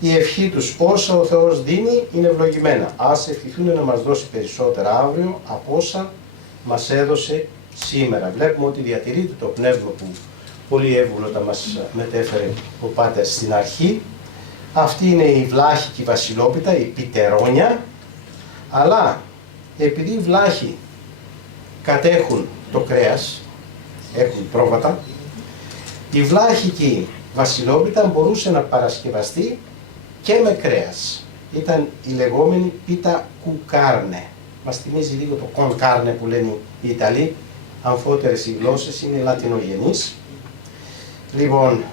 Η ευχή τους, όσα ο Θεός δίνει, είναι ευλογημένα. Ας ευχηθούν να μας δώσει περισσότερα αύριο από όσα μας έδωσε σήμερα. Βλέπουμε ότι διατηρείται το πνεύμα που πολύ εύγλωτα μας μετέφερε ο Πάτερ στην αρχή. Αυτή είναι η βλάχικη βασιλόπιτα, η Πιτερόνια, αλλά επειδή οι Βλάχοι κατέχουν το κρέας, έχουν πρόβατα, η βλάχικη βασιλόπιτα μπορούσε να παρασκευαστεί και με κρέας. Ήταν η λεγόμενη πίτα κουκάρνε. Μας θυμίζει λίγο το κονκάρνε που λένε οι Ιταλοί, αμφότερες οι γλώσσες, είναι λατινογενείς. Λοιπόν,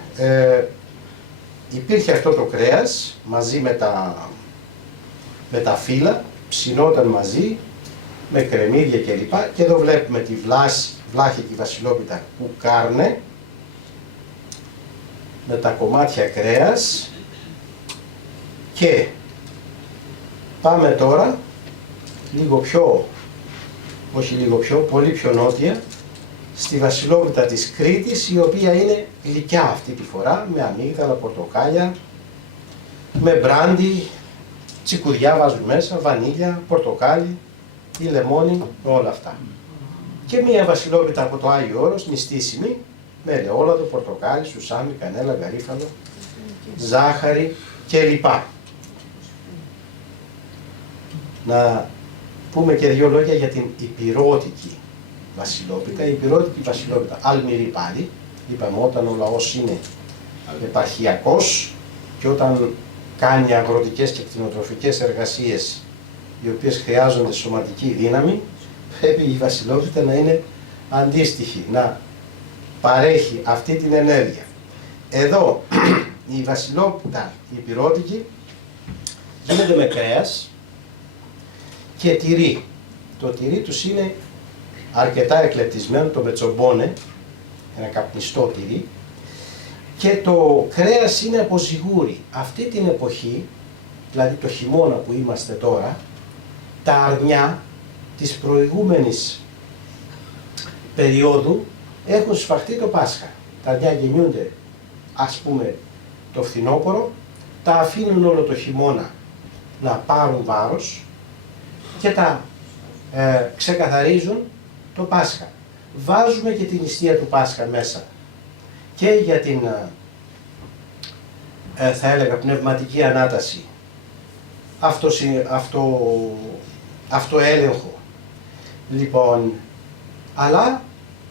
υπήρχε αυτό το κρέας μαζί με τα φύλλα, ψινόταν μαζί, με κρεμμύδια κλπ. Και εδώ βλέπουμε τη βλάχικη βασιλόπιτα που κάρνε με τα κομμάτια κρέας. Και πάμε τώρα λίγο πιο, όχι λίγο πιο, πολύ πιο νότια, στη βασιλόπιτα της Κρήτης, η οποία είναι γλυκιά αυτή τη φορά, με αμύγδαλα, πορτοκάλια, με μπράντι, τσικουδιά βάζουν μέσα, βανίλια, πορτοκάλι ή λεμόνι, όλα αυτά. Και μία βασιλόπιτα από το Άγιο Όρος, νηστίσιμη, με ελαιόλαδο, πορτοκάλι, σουσάμι, κανέλα, γαρίφαλο, ζάχαρη κλπ. Να πούμε και δύο λόγια για την υπηρώτικη βασιλόπιτα. Η υπηρώτικη βασιλόπιτα, αλμυρή πάλι, είπαμε όταν ο λαός είναι επαρχιακός και όταν κάνει αγροτικές και κτηνοτροφικές εργασίες οι οποίες χρειάζονται σωματική δύναμη, πρέπει η βασιλόπιτα να είναι αντίστοιχη, να παρέχει αυτή την ενέργεια. Εδώ η βασιλόπιτα, η υπηρώτικη, γίνεται με κρέας και τυρί. Το τυρί τους είναι αρκετά εκλεπτισμένο, το μετσομπόνε, ένα καπνιστό τυρί, και το κρέας είναι από ζιγούρι. Αυτή την εποχή, δηλαδή το χειμώνα που είμαστε τώρα, τα αρνιά της προηγούμενης περίοδου έχουν σφαχτεί το Πάσχα. Τα αρνιά γεννιούνται, ας πούμε, το φθινόπωρο, τα αφήνουν όλο το χειμώνα να πάρουν βάρος και τα ξεκαθαρίζουν το Πάσχα. Βάζουμε και την νηστεία του Πάσχα μέσα και για την, θα έλεγα, πνευματική ανάταση, αυτοέλεγχο. Λοιπόν, αλλά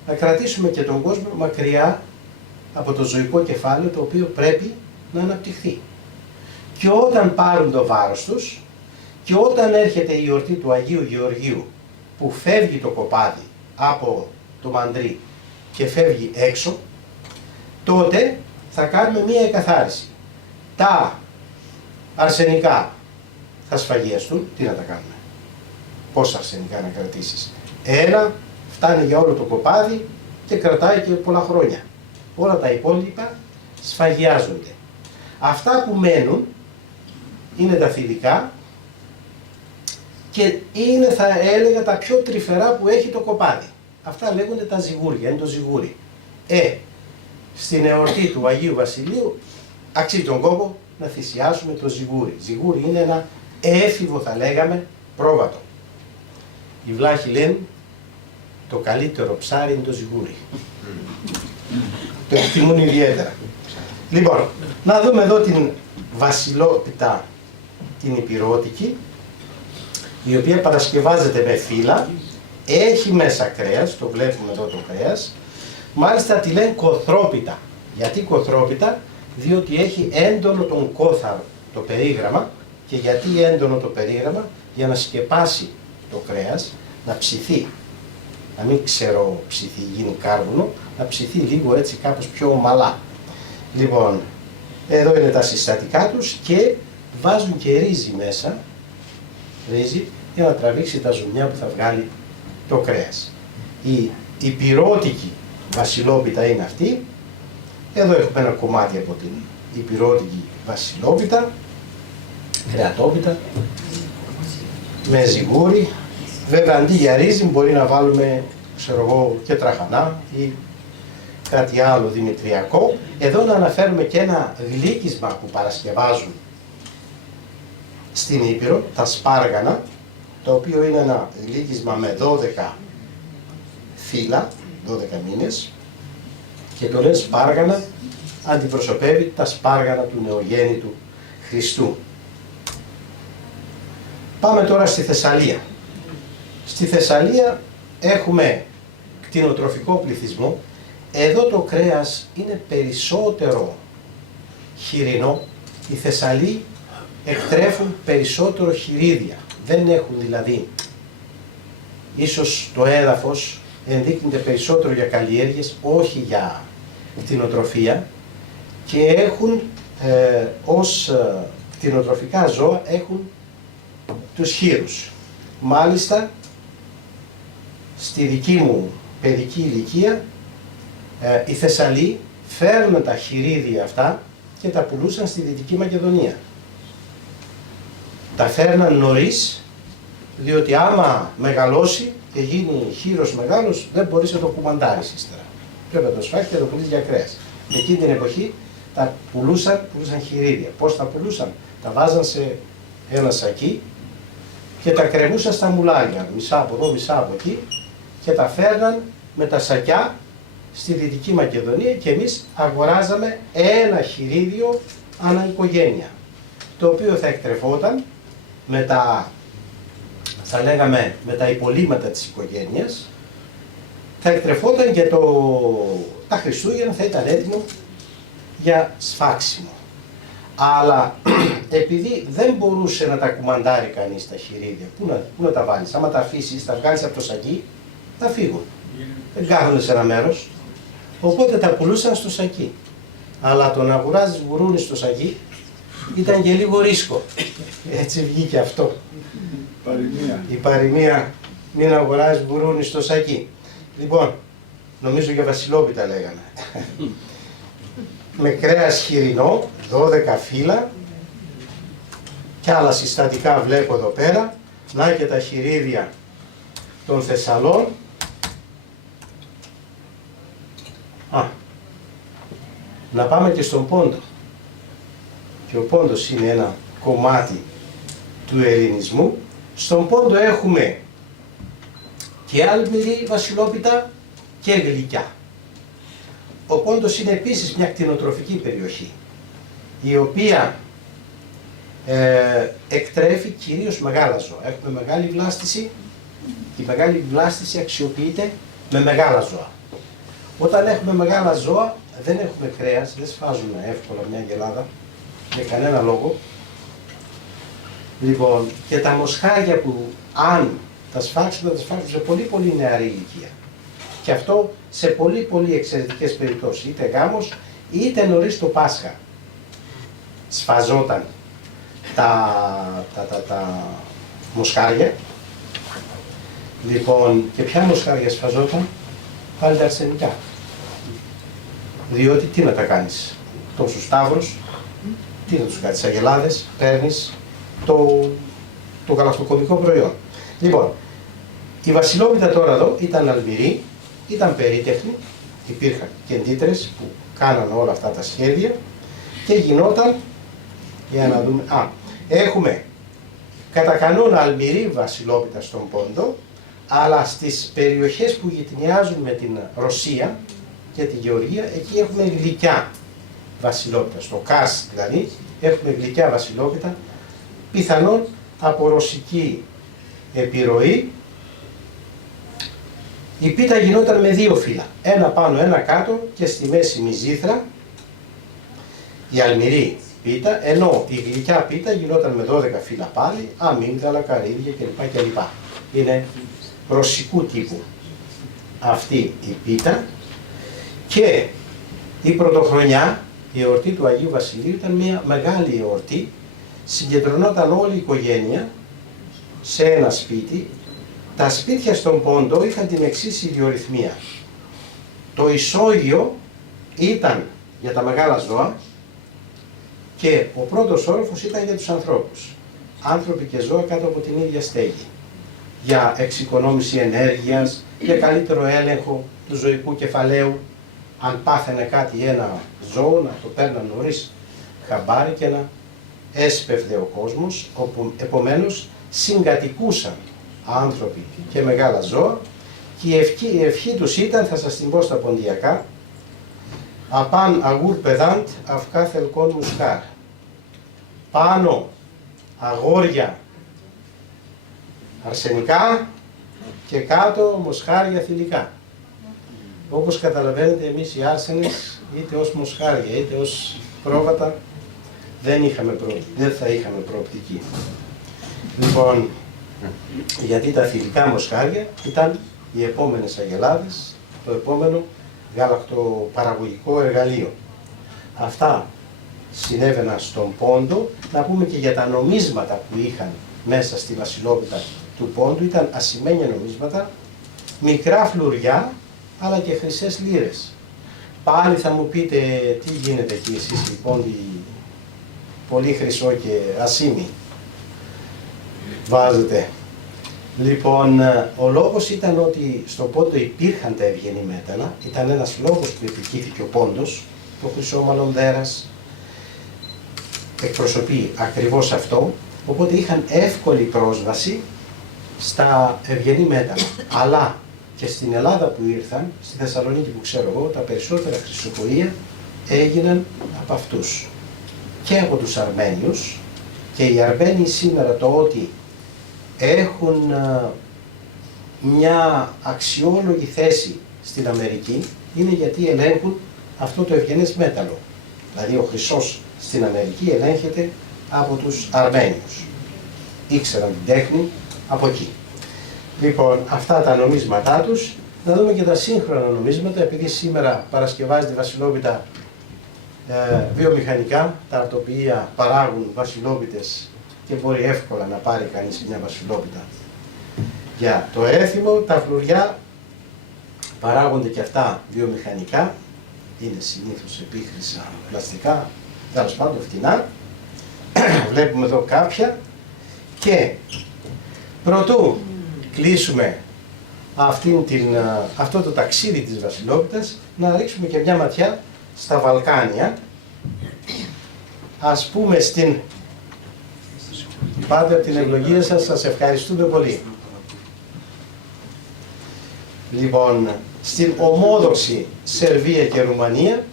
να κρατήσουμε και τον κόσμο μακριά από το ζωικό κεφάλαιο, το οποίο πρέπει να αναπτυχθεί. Και όταν πάρουν το βάρος τους και όταν έρχεται η γιορτή του Αγίου Γεωργίου, που φεύγει το κοπάδι από το μαντρί και φεύγει έξω, τότε θα κάνουμε μία εκαθάριση. Τα αρσενικά θα σφαγιαστούν. Τι να τα κάνουμε? Πόσα αρσενικά να κρατήσεις? Ένα φτάνει για όλο το κοπάδι και κρατάει και πολλά χρόνια. Όλα τα υπόλοιπα σφαγιάζονται. Αυτά που μένουν είναι τα θηλυκά και είναι, θα έλεγα, τα πιο τρυφερά που έχει το κοπάδι. Αυτά λέγονται τα ζυγούρια, είναι το ζυγούρι. Στην εορτή του Αγίου Βασιλείου αξίζει τον κόπο να θυσιάσουμε το ζυγούρι. Ζυγούρι είναι ένα έφηβο, θα λέγαμε, πρόβατο. Οι βλάχοι λένε το καλύτερο ψάρι είναι το ζυγούρι. Το εκτιμούν ιδιαίτερα. Λοιπόν, να δούμε εδώ την βασιλόπιτα, την υπηρώτικη, η οποία παρασκευάζεται με φύλλα, έχει μέσα κρέας, το βλέπουμε εδώ το κρέας, μάλιστα τη λένε κοθρόπιτα. Γιατί κοθρόπιτα? Διότι έχει έντονο τον κόθαρο το περίγραμμα. Και γιατί έντονο το περίγραμμα? Για να σκεπάσει το κρέας, να ψηθεί. Να μην ξέρω ψηθεί, γίνει κάρβουνο, να ψηθεί λίγο έτσι κάπως πιο ομαλά. Λοιπόν, εδώ είναι τα συστατικά τους και βάζουν και ρύζι μέσα, ρύζι, για να τραβήξει τα ζουμιά που θα βγάλει το κρέας. Η υπηρώτικη βασιλόπιτα είναι αυτή. Εδώ έχουμε ένα κομμάτι από την υπηρώτικη βασιλόπιτα, κρεατόπιτα, με ζυγούρι. Βέβαια αντί για ρύζι μπορεί να βάλουμε, ξέρω εγώ, και τραχανά ή κάτι άλλο δημητριακό. Εδώ να αναφέρουμε και ένα γλύκισμα που παρασκευάζουν στην Ήπειρο, τα σπάργανα, το οποίο είναι ένα γλύκισμα με 12 φύλλα, 12 μήνες, και το λένε σπάργανα, αντιπροσωπεύει τα σπάργανα του νεογέννητου Χριστού. Πάμε τώρα στη Θεσσαλία. Στη Θεσσαλία έχουμε κτηνοτροφικό πληθυσμό. Εδώ το κρέας είναι περισσότερο χοιρινό. Οι Θεσσαλοί εκτρέφουν περισσότερο χειρίδια. Δεν έχουν δηλαδή, ίσως το έδαφος ενδείκνυται περισσότερο για καλλιέργειες, όχι για κτηνοτροφία, και έχουν ως κτηνοτροφικά ζώα έχουν τους χήρους. Μάλιστα στη δική μου παιδική ηλικία, οι Θεσσαλοί φέρνουν τα χειρίδια αυτά και τα πουλούσαν στη Δυτική Μακεδονία. Τα φέρναν νωρίς, διότι άμα μεγαλώσει και γίνει χείρος μεγάλος, δεν μπορείς να το κουμαντάρεις ύστερα. Πρέπει να το σφάχεις και να το πουλήσεις για κρέας. Εκείνη την εποχή τα πουλούσαν χειρίδια. Πώς τα πουλούσαν? Τα βάζαν σε ένα σακί και τα κρεμούσαν στα μουλάρια, μισά από εδώ, μισά από εκεί, και τα φέρναν με τα σακιά στη Δυτική Μακεδονία και εμείς αγοράζαμε ένα χειρίδιο ανά οικογένεια, το οποίο θα εκτρεφόταν με τα, θα λέγαμε, με τα υπολείμματα της οικογένειας, θα εκτρεφόταν και τα Χριστούγεννα θα ήταν έτοιμο για σφάξιμο. Αλλά επειδή δεν μπορούσε να τα κουμαντάρει κανείς τα χειρίδια, πού να τα βάλεις? Άμα τα αφήσεις, τα βγάλεις από το σακί, θα φύγουν. Δεν κάθονται σε ένα μέρος. Οπότε τα πουλούσαν στο σακί. Αλλά το να αγοράζεις γουρούνι στο σακί ήταν και λίγο ρίσκο. Έτσι βγήκε αυτό. Η παροιμία, μην αγοράζεις γουρούνι στο σακί. Λοιπόν, νομίζω για βασιλόπιτα λέγανε. Με κρέας χοιρινό, 12 φύλλα και άλλα συστατικά βλέπω εδώ πέρα. Να και τα χειρίδια των Θεσσαλών. Να πάμε και στον Πόντο. Και ο Πόντος είναι ένα κομμάτι του ελληνισμού. Στον Πόντο έχουμε και αλμυρί βασιλόπιτα και γλυκιά. Ο Πόντος είναι επίσης μια κτηνοτροφική περιοχή, η οποία εκτρέφει κυρίως μεγάλα ζώα. Έχουμε μεγάλη βλάστηση και η μεγάλη βλάστηση αξιοποιείται με μεγάλα ζώα. Όταν έχουμε μεγάλα ζώα δεν έχουμε κρέας, δεν σφάζουμε εύκολα μια γελάδα για κανένα λόγο. Λοιπόν, και τα μοσχάρια που αν τα σφάξουμε, θα τα σφάξουμε σε πολύ πολύ νεαρή ηλικία. Και αυτό σε πολύ πολύ εξαιρετικές περιπτώσεις, είτε γάμος είτε νωρίς το Πάσχα. Σφαζόταν τα μοσχάρια. Λοιπόν, και ποια μοσχάρια σφαζόταν? Πάλι τα αρσενικά. Διότι τι να τα κάνεις? Τόσους σταύρους, τι να τους κάνεις? Τις αγελάδες, παίρνεις το γαλακτοκομικό προϊόν. Λοιπόν, η βασιλόπιτα τώρα εδώ ήταν αλμυρή, ήταν περίτεχνη, υπήρχαν κεντήτρες που κάναν όλα αυτά τα σχέδια και γινόταν, για να δούμε, έχουμε κατά κανόνα αλμυρή βασιλόπιτα στον Πόντο, αλλά στις περιοχές που γειτονιάζουν με την Ρωσία και τη Γεωργία, εκεί έχουμε γλυκιά βασιλόπιτα. Στο Κάς δηλαδή έχουμε γλυκιά βασιλόπιτα, πιθανόν από ρωσική επιρροή. Η πίτα γινόταν με δύο φύλλα, ένα πάνω ένα κάτω και στη μέση μυζήθρα, η αλμυρή πίτα, ενώ η γλυκιά πίτα γινόταν με 12 φύλλα πάλι, αμύγδαλα, καρύδια κλπ. Είναι ρωσικού τύπου αυτή η πίτα. Και η πρωτοχρονιά, η εορτή του Αγίου Βασιλείου, ήταν μια μεγάλη εορτή. Συγκεντρωνόταν όλη η οικογένεια σε ένα σπίτι. Τα σπίτια στον Πόντο είχαν την εξής ιδιορυθμία. Το ισόγειο ήταν για τα μεγάλα ζώα και ο πρώτος όροφος ήταν για τους ανθρώπους. Άνθρωποι και ζώα κάτω από την ίδια στέγη. Για εξοικονόμηση ενέργειας, για καλύτερο έλεγχο του ζωικού κεφαλαίου. Αν πάθαινε κάτι ένα ζώο, να το παίρναν νωρίς χαμπάρι και να έσπευδε ο κόσμος, όπου επομένως συγκατοικούσαν άνθρωποι και μεγάλα ζώα και η ευχή τους ήταν, θα σας την πω στα ποντιακά, απάν αγούρ παιδάντ αυκά θελκόν μουσχάρ. Πάνω αγόρια αρσενικά και κάτω μοσχάρια θηλυκά. Όπως καταλαβαίνετε, εμείς οι άρσενες, είτε ως μοσχάρια είτε ως πρόβατα, δεν θα είχαμε προοπτική. Λοιπόν, γιατί τα θηλυκά μοσχάρια ήταν οι επόμενες αγελάδες, το επόμενο γαλακτοπαραγωγικό εργαλείο. Αυτά συνέβαιναν στον Πόντο. Να πούμε και για τα νομίσματα που είχαν μέσα στη βασιλόπιτα του Πόντου. Ήταν ασημένια νομίσματα μικρά φλουριά, αλλά και χρυσές λίρες. Πάλι θα μου πείτε τι γίνεται εκεί εσείς λοιπόν, πολύ χρυσό και ασήμι βάζετε. Λοιπόν, ο λόγος ήταν ότι στον Πόντο υπήρχαν τα ευγενή μέταλλα, ήταν ένας λόγος που επικύθηκε ο Πόντος, το χρυσό μάλλον δέρας εκπροσωπεί ακριβώς αυτό, οπότε είχαν εύκολη πρόσβαση στα ευγενή μέταλλα. Αλλά και στην Ελλάδα που ήρθαν, στη Θεσσαλονίκη που ξέρω εγώ, τα περισσότερα χρυσοκοεία έγιναν από αυτούς και από τους Αρμένιους, και οι Αρμένοι σήμερα το ότι έχουν μια αξιόλογη θέση στην Αμερική είναι γιατί ελέγχουν αυτό το ευγενές μέταλλο. Δηλαδή ο χρυσός στην Αμερική ελέγχεται από τους Αρμένιους. Ήξεραν την τέχνη από εκεί. Λοιπόν, αυτά τα νομίσματά τους. Να δούμε και τα σύγχρονα νομίσματα, επειδή σήμερα παρασκευάζεται η Βασιλόπιτα βιομηχανικά, τα αρτοποιεία παράγουν βασιλόπιτες και μπορεί εύκολα να πάρει κανείς μια βασιλόπιτα για το έθιμο. Τα φλουριά παράγονται και αυτά βιομηχανικά, είναι συνήθως επίχρησα πλαστικά, τέλος πάντων φτηνά. Βλέπουμε εδώ κάποια, και προτού κλείσουμε αυτό το ταξίδι της βασιλόπιτας, να ρίξουμε και μια ματιά στα Βαλκάνια. Ας πούμε Πάτε από την ευλογία σας ευχαριστούμε πολύ. Λοιπόν, στην ομόδοξη Σερβία και Ρουμανία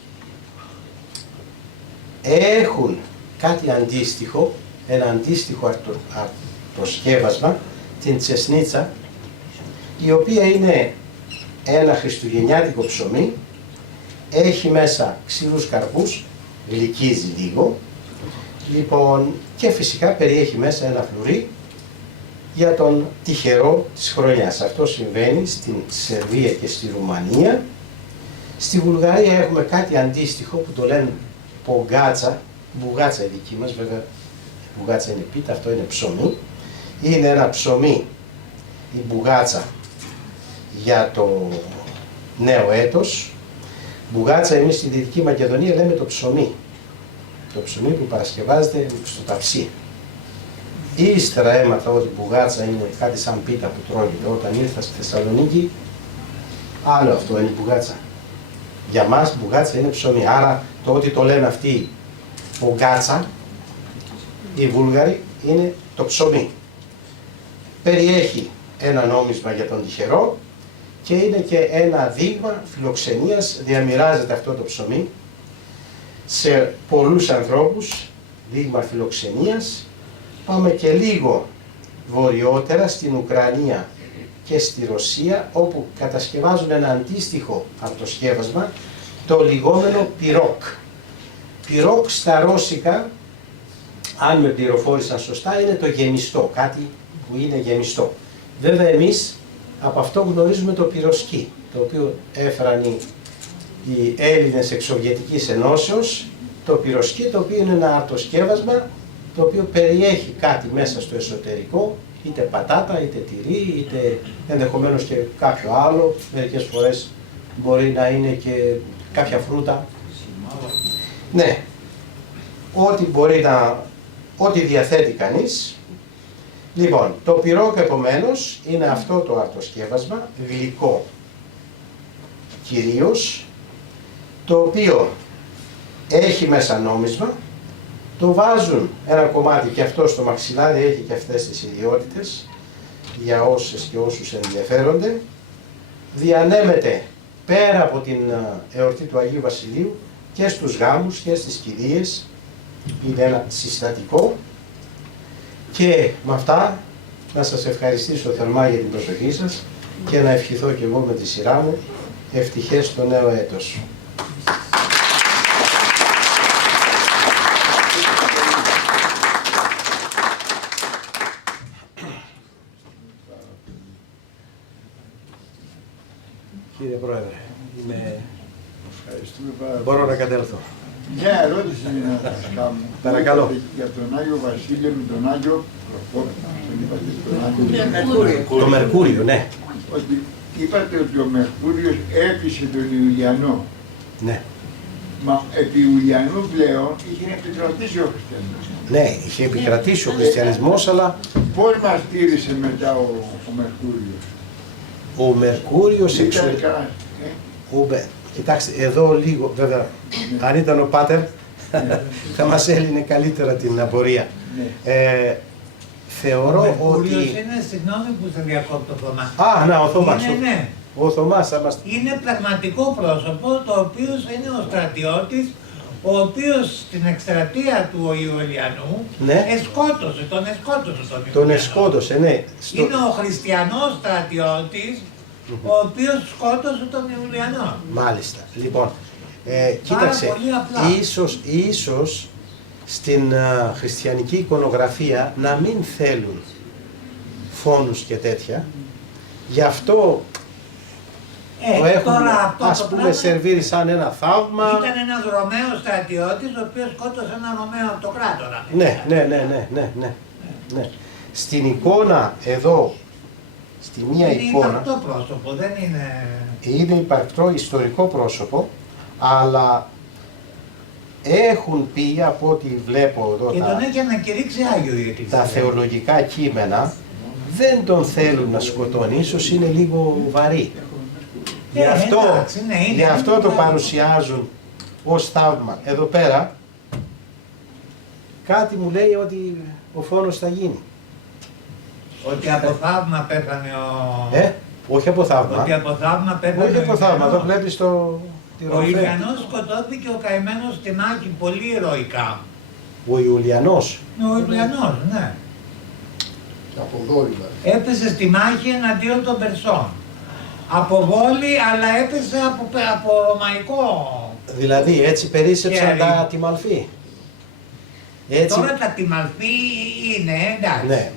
έχουν κάτι αντίστοιχο, ένα αντίστοιχο αρτοσκεύασμα, την τσεσνίτσα, η οποία είναι ένα χριστουγεννιάτικο ψωμί, έχει μέσα ξηρούς καρπούς, γλυκίζει λίγο, λοιπόν, και φυσικά περιέχει μέσα ένα φλουρί για τον τυχερό της χρονιάς. Αυτό συμβαίνει στην Σερβία και στη Ρουμανία. Στη Βουλγαρία έχουμε κάτι αντίστοιχο που το λένε πογκάτσα, μπουγάτσα η δική μας, βέβαια η μπουγάτσα είναι πίτα, αυτό είναι ψωμί. Είναι ένα ψωμί, η μπουγάτσα, για το νέο έτος. Μπουγάτσα εμείς στη Δυτική Μακεδονία λέμε το ψωμί. Το ψωμί που παρασκευάζεται στο ταψί. Ύστερα έμαθα ότι μπουγάτσα είναι κάτι σαν πίτα που τρώγεται. Όταν ήρθα στη Θεσσαλονίκη, άλλο αυτό είναι μπουγάτσα. Για μας μπουγάτσα είναι ψωμί. Άρα το ότι το λένε αυτοί μπουγάτσα, οι Βούλγαροι, είναι το ψωμί. Περιέχει ένα νόμισμα για τον τυχερό και είναι και ένα δείγμα φιλοξενίας. Διαμοιράζεται αυτό το ψωμί σε πολλούς ανθρώπους, δείγμα φιλοξενίας. Πάμε και λίγο βορειότερα στην Ουκρανία και στη Ρωσία, όπου κατασκευάζουν ένα αντίστοιχο αρτοσκεύασμα, το λεγόμενο πυρόκ. Πυρόκ στα ρώσικα, αν με πληροφόρησαν σωστά, είναι το γεμιστό, κάτι που είναι γεμιστό. Βέβαια εμείς από αυτό γνωρίζουμε το πυροσκή, το οποίο έφεραν οι Έλληνες εξ Σοβιετικής Ενώσεως, το πυροσκή, το οποίο είναι ένα αρτοσκεύασμα το οποίο περιέχει κάτι μέσα στο εσωτερικό, είτε πατάτα, είτε τυρί, είτε ενδεχομένως και κάποιο άλλο, μερικές φορές μπορεί να είναι και κάποια φρούτα. Ναι, ό,τι διαθέτει κανείς. Λοιπόν, το πυρόκ επομένως είναι αυτό το αρτοσκεύασμα, γλυκό κυρίως, το οποίο έχει μέσα νόμισμα, το βάζουν ένα κομμάτι και αυτό στο μαξιλάρι, έχει και αυτές τις ιδιότητες για όσες και όσους ενδιαφέρονται. Διανέμεται πέρα από την εορτή του Αγίου Βασιλείου και στους γάμους και στις κηδείες, είναι ένα συστατικό. Και με αυτά να σας ευχαριστήσω θερμά για την προσοχή σας και να ευχηθώ και εγώ με τη σειρά μου ευτυχές το νέο έτος. Κύριε Πρόεδρε, μπορώ να κατέλθω. Μια ερώτηση να σας κάνω. Παρακαλώ. Για τον Άγιο Βασίλειο με τον Άγιο Προκόπη, τον είπατε τον Άγιο. Το Μερκούριο, ναι. Ότι είπατε ότι ο Μερκούριος έπεισε τον Ιουλιανό. Ναι. Μα επί Ιουλιανού πλέον είχε επικρατήσει ο χριστιανισμός. Ναι, είχε επικρατήσει ο χριστιανισμός, αλλά Πώς μας τήρησε μετά ο Μερκούριος? ο Μερκούριος Ήταν κανένα, Κοιτάξτε, εδώ λίγο, βέβαια, αν ήταν ο Πάτερ, θα μας έλυνε καλύτερα την απορία. Θεωρώ Ο Μερκούριος ότι... είναι, συγγνώμη που σε διακόπτω, Θωμά. Α, να, ο Θωμάς. Ναι. Ο Θωμάς θα μας... Είναι πραγματικό πρόσωπο, το οποίο είναι ο στρατιώτης, ο οποίος στην εκστρατεία του Ιουλιανού Ναι. εσκότωσε τον Ιουλιανό. Τον εσκότωσε, ναι. Είναι ο χριστιανός στρατιώτης, ο οποίος σκότωσε τον Ιουλιανό. Μάλιστα. Λοιπόν, κοίταξε, πολύ απλά. ίσως στην χριστιανική εικονογραφία να μην θέλουν φόνους και τέτοια. Γι' αυτό το έχουν, τώρα αυτό ας το πούμε, πράγμα σερβίρει σαν ένα θαύμα. Ήταν ένας Ρωμαίος στρατιώτης, ο οποίος σκότωσε έναν Ρωμαίο αυτοκράτορα. Ναι. Στην εικόνα εδώ, στη μία Είναι εικόνα, υπαρκτό πρόσωπο, δεν είναι... είναι υπαρκτό ιστορικό πρόσωπο, αλλά έχουν πει, από ό,τι βλέπω εδώ Και τον έχει ανακηρύξει Άγιο η Εκκλησία. τα θεολογικά κείμενα, δεν τον θέλουν να σκοτώνει, ίσως είναι λίγο βαρύ. Γι' αυτό, εντάξει, ναι, είναι, γι' αυτό είναι το βαρύ. παρουσιάζουν ως θαύμα. Εδώ πέρα, κάτι μου λέει ότι ο φόνος θα γίνει. Ότι από θαύμα πέθανε ο... Όχι από θαύμα. Ότι από θαύμα πέθανε Όχι από θαύμα, Ιουλιανός. εδώ βλέπεις τη Ο ροφέ. Ιουλιανός σκοτώθηκε ο καημένος στη μάχη πολύ ηρωικά. Ο Ιουλιανός. Ο Ιουλιανός, ναι. Από δόρυβα. Έπεσε στη μάχη εναντίον των Περσών. Από βόλη, αλλά έπεσε από ρωμαϊκό. Δηλαδή έτσι περίσσεψαν Χέρι. τη Μαλφή. Έτσι, Τώρα τα τιμαλφή είναι, εντάξει. ναι.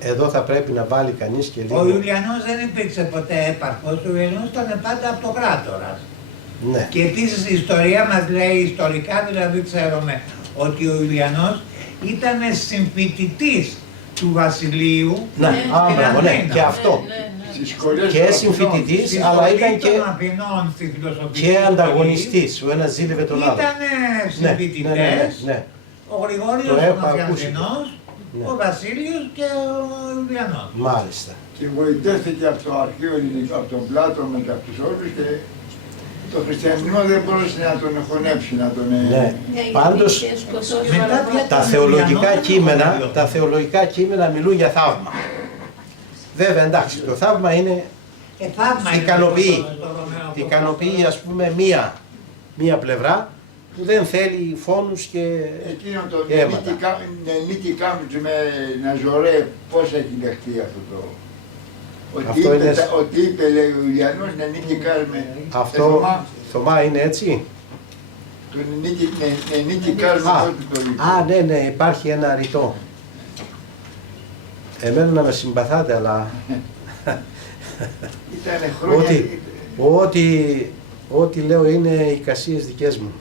Εδώ θα πρέπει να βάλει κανείς και λίγο. Ο Ιουλιανός δεν υπήρξε ποτέ έπαρχος, ο Ιουλιανός ήταν πάντα αυτοκράτορας. Ναι. Και επίσης η ιστορία μας λέει, ιστορικά δηλαδή ξέρουμε, ότι ο Ιουλιανός ήταν συμφοιτητής του βασιλείου Να, στην μπράβο, ναι, Αθήνα. και αυτό. Στις σχολές Και των συμφοιτητής, Στη αλλά σχολή ήταν και, των Αθηνών στη φιλοσοφική και σχολή ανταγωνιστής. Ο ένας ζήλευε τον άλλο. Ήταν Ναι, συμφοιτητές, ναι. ο Γρηγόριος Το ο έχω ακούσει. Νασιανθινός, Ναι. ο Βασίλειος και ο Ιουλιανός. Μάλιστα. Και βοητεύτηκε από το αρχαίο ελληνικό, από τον Πλάτωνα και από τους όλους και το χριστιανισμό δεν μπορούσε να τον εχωνέψει, να τον... Ναι. Πάντως, Μετά πια τα τον θεολογικά Ιουλιανό κείμενα, δεν τον τα θεολογικά κείμενα μιλούν για θαύμα. Βέβαια, εντάξει, το θαύμα είναι, θαύμα είναι ικανοποιεί, το Ρωμαίο ικανοποιεί, ας πούμε, μία πλευρά που δεν θέλει φόνους και Εκείνο το αίματα. νίκη Κάμπτζ με Ναζωρέ, πώς έχει λεχτεί αυτό το... Αυτό είναι... Ότι είπε, λέει ο Ιουλιανός, να νίκη κάλμε. Αυτό, Θωμά, είναι έτσι. Τον νίκη κάλμε Α, τότε το είπε. ναι, υπάρχει ένα ρητό. Εμένα να με συμπαθάτε, αλλά Ήτανε χρόνια... ό,τι λέω είναι εικασίες δικές μου.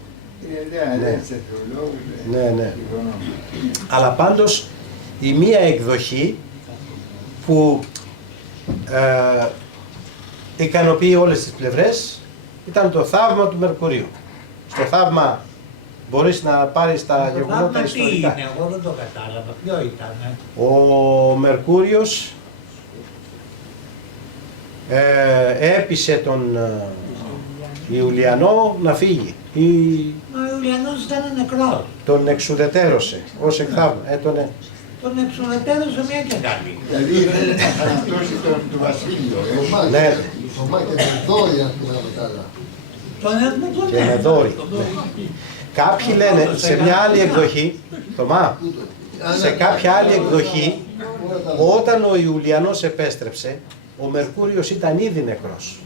Ναι, έτσι θεολόγους. Ναι. Αλλά πάντως η μία εκδοχή που ικανοποιεί όλες τις πλευρές ήταν το θαύμα του Μερκουρίου. Στο θαύμα μπορείς να πάρεις τα γεγονότα τι ιστορικά. είναι, εγώ δεν το κατάλαβα. Ποιο ήταν. Ο Μερκούριος έπεισε τον Ιουλιανό να φύγει ή Ο Ιουλιανός ήταν νεκρός. τον εξουδετέρωσε ως εκθαύμα. Τον εξουδετέρωσε μια και καλή. Δηλαδή ήθελε να θανατώσει τον Βασίλειο. Ναι. Θωμά και τον δόρυβα την Αβατάλα. Τον έχουμε τον Και με δόρυ. Κάποιοι λένε σε μια άλλη εκδοχή, Θωμά, σε κάποια άλλη εκδοχή, όταν ο Ιουλιανός επέστρεψε, ο Μερκούριος ήταν ήδη νεκρός.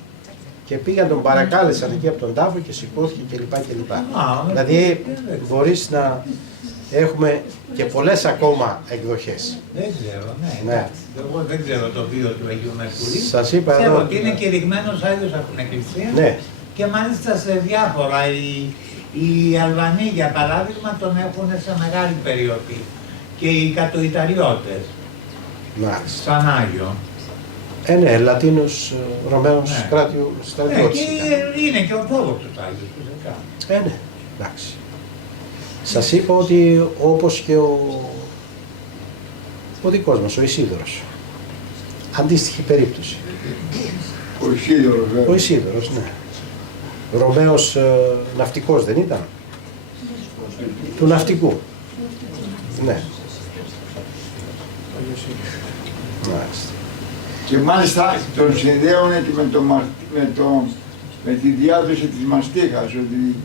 Και πήγαν τον παρακάλεσαν εκεί από τον τάφο και σηκώθηκε κλπ. Δηλαδή μπορείς να έχουμε και πολλές ακόμα εκδοχές. Δεν ξέρω, Ναι. ναι. Εγώ δεν ξέρω το βίο του Αγίου Μερκουρίου. Σας είπα Ξέρω εδώ. ότι είναι κηρυγμένος Άγιος από την Εκκλησία. Ναι. Και μάλιστα σε διάφορα. Οι Αλβανοί για παράδειγμα τον έχουν σε μεγάλη περιοχή. Και οι Κατοϊταλιώτες. Μάλιστα. Σαν Άγιο. Ναι, Λατίνος Ρωμαίος Ναι. κράτιου στρατιώτης. Και είναι και ο Ορθόδοξος Άγιος φυσικά. Ναι, εντάξει. Σας είπα ότι όπως και ο δικός μας, ο Ισίδωρος. Αντίστοιχη περίπτωση. Ο Ισίδωρος, Ο βέβαια. Ισίδωρος, ναι. Ρωμαίος ναυτικός δεν ήταν. Του ναυτικού. Ναι. Μάλιστα. Και μάλιστα τον συνδέουν και με τη διάδοση της μαστίχας, ότι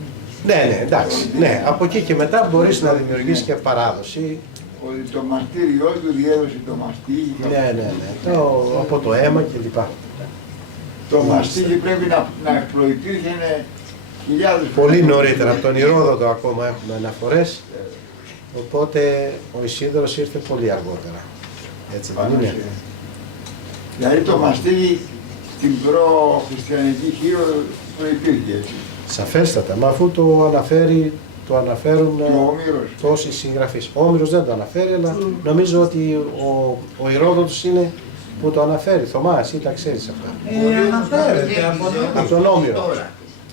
Ναι, εντάξει. Ναι, από εκεί και μετά μπορείς να δημιουργήσεις και παράδοση. το μαστήριό του διέδωσε το μαστίγι. Ναι. Από το αίμα κλπ. Το μαστίγι πρέπει να προϋπήρχε χιλιάδες Πολύ χρόνια. νωρίτερα, από τον Ηρόδοτο ακόμα έχουμε αναφορές. Οπότε ο Ισίδωρος ήρθε πολύ αργότερα. Έτσι δεν Πάνω είναι. σε- Δηλαδή το μαστίγι στην προ-χριστιανική Χίο προϋπήρχε έτσι. Σαφέστατα, μα αφού το αναφέρουν Και ο Όμηρος. τόσοι συγγραφείς. Ο Όμηρος δεν το αναφέρει, αλλά νομίζω ότι ο Ηρόδοτος είναι που το αναφέρει. Θωμάς, ή τα ξέρεις αυτά. Αναφέρεται Από τον Όμηρο.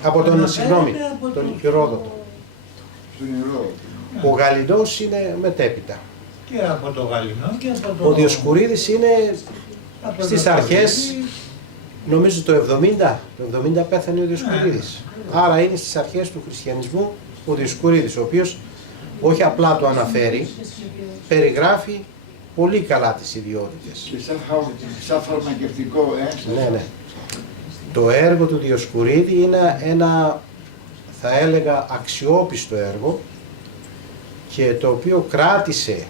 Από τον, συγγνώμη, τον Ηρόδοτο. Στον Ηρώ. Ο Γαλινός είναι μετέπειτα. και από το Γαλινό και από το... Ο Διοσκουρίδης είναι από το στις Διοσκουρίδη. αρχές, νομίζω το 70, το 70 πέθανε ο Διοσκουρίδης. Άρα είναι στις αρχές του χριστιανισμού ο Διοσκουρίδης, ο οποίος όχι απλά το αναφέρει, περιγράφει πολύ καλά τις ιδιότητες. Και σαν φαρμακευτικό, Ναι. Το έργο του Διοσκουρίδη είναι ένα, θα έλεγα, αξιόπιστο έργο και το οποίο κράτησε,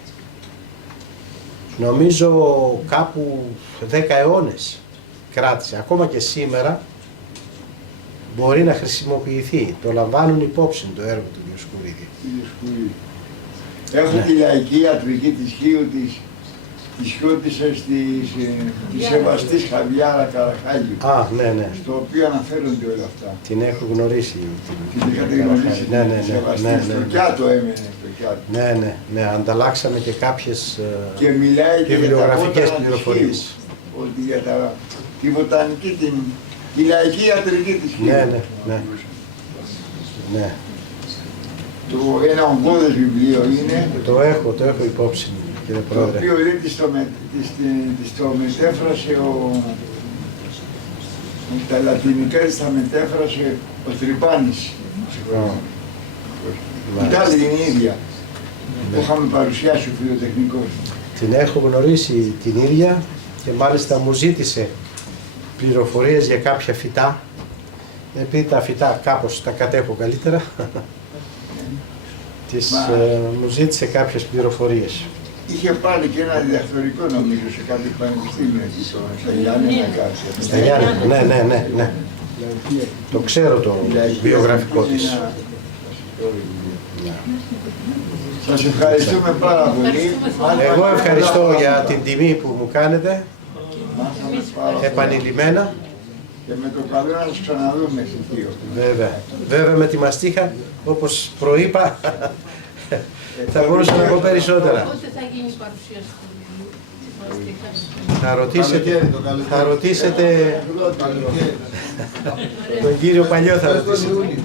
νομίζω, κάπου 10 αιώνες κράτησε. Ακόμα και σήμερα μπορεί να χρησιμοποιηθεί. Το λαμβάνουν υπόψη το έργο του Διοσκουρίδη. Έχω Ναι. τη λαϊκή ιατρική της Χίου της Χιώτισσας της Σεβαστής Χαβιάρα Καραχάγιου, Α, ναι. στο οποίο αναφέρονται όλα αυτά. Την έχω γνωρίσει. Την είχατε γνωρίσει Ναι. τη Σεβαστή, στο Κιάτο έμενε, στο Κιάτο. Ναι. Ανταλλάξαμε και κάποιες Και μιλάει και για τα βιβλιογραφικές βότανα της πληροφορίες. Χίου, ότι για τη βοτανική, τη λαϊκή ιατρική της Χίου. Ναι. Ένα ογκώδες βιβλίο είναι, Το έχω υπόψη μου, κύριε το Πρόεδρε. οποίο λέει της το μετέφρασε τα λατινικά της τα μετέφρασε ο Τρυπάνης. Η τάλη είναι η ίδια που είχαμε παρουσιάσει ο φιλοτεχνικός. Την έχω γνωρίσει την ίδια και μάλιστα μου ζήτησε πληροφορίες για κάποια φυτά. Επειδή τα φυτά κάπως τα κατέχω καλύτερα, μου ζήτησε κάποιες πληροφορίες. Είχε πάρει και ένα διδακτορικό νομίζω σε κάποιο πανεπιστήμιο εκεί στα Γιάννενα κάτι. Στα Γιάννενα, ναι. Το ξέρω το βιογραφικό της. Σας ευχαριστούμε πάρα πολύ. Εγώ ευχαριστώ για την τιμή που μου κάνετε, Μάθαμε πάρα πολλά. επανειλημμένα. Και με το καλό να σας ξαναδούμε στη Χίο. Βέβαια με τη μαστίχα, όπως προείπα, θα μπορούσα να πω περισσότερα. Πότε θα γίνει η παρουσίαση του Θα ρωτήσετε τον κύριο Παλιό, θα ρωτήσετε. βιβλίου?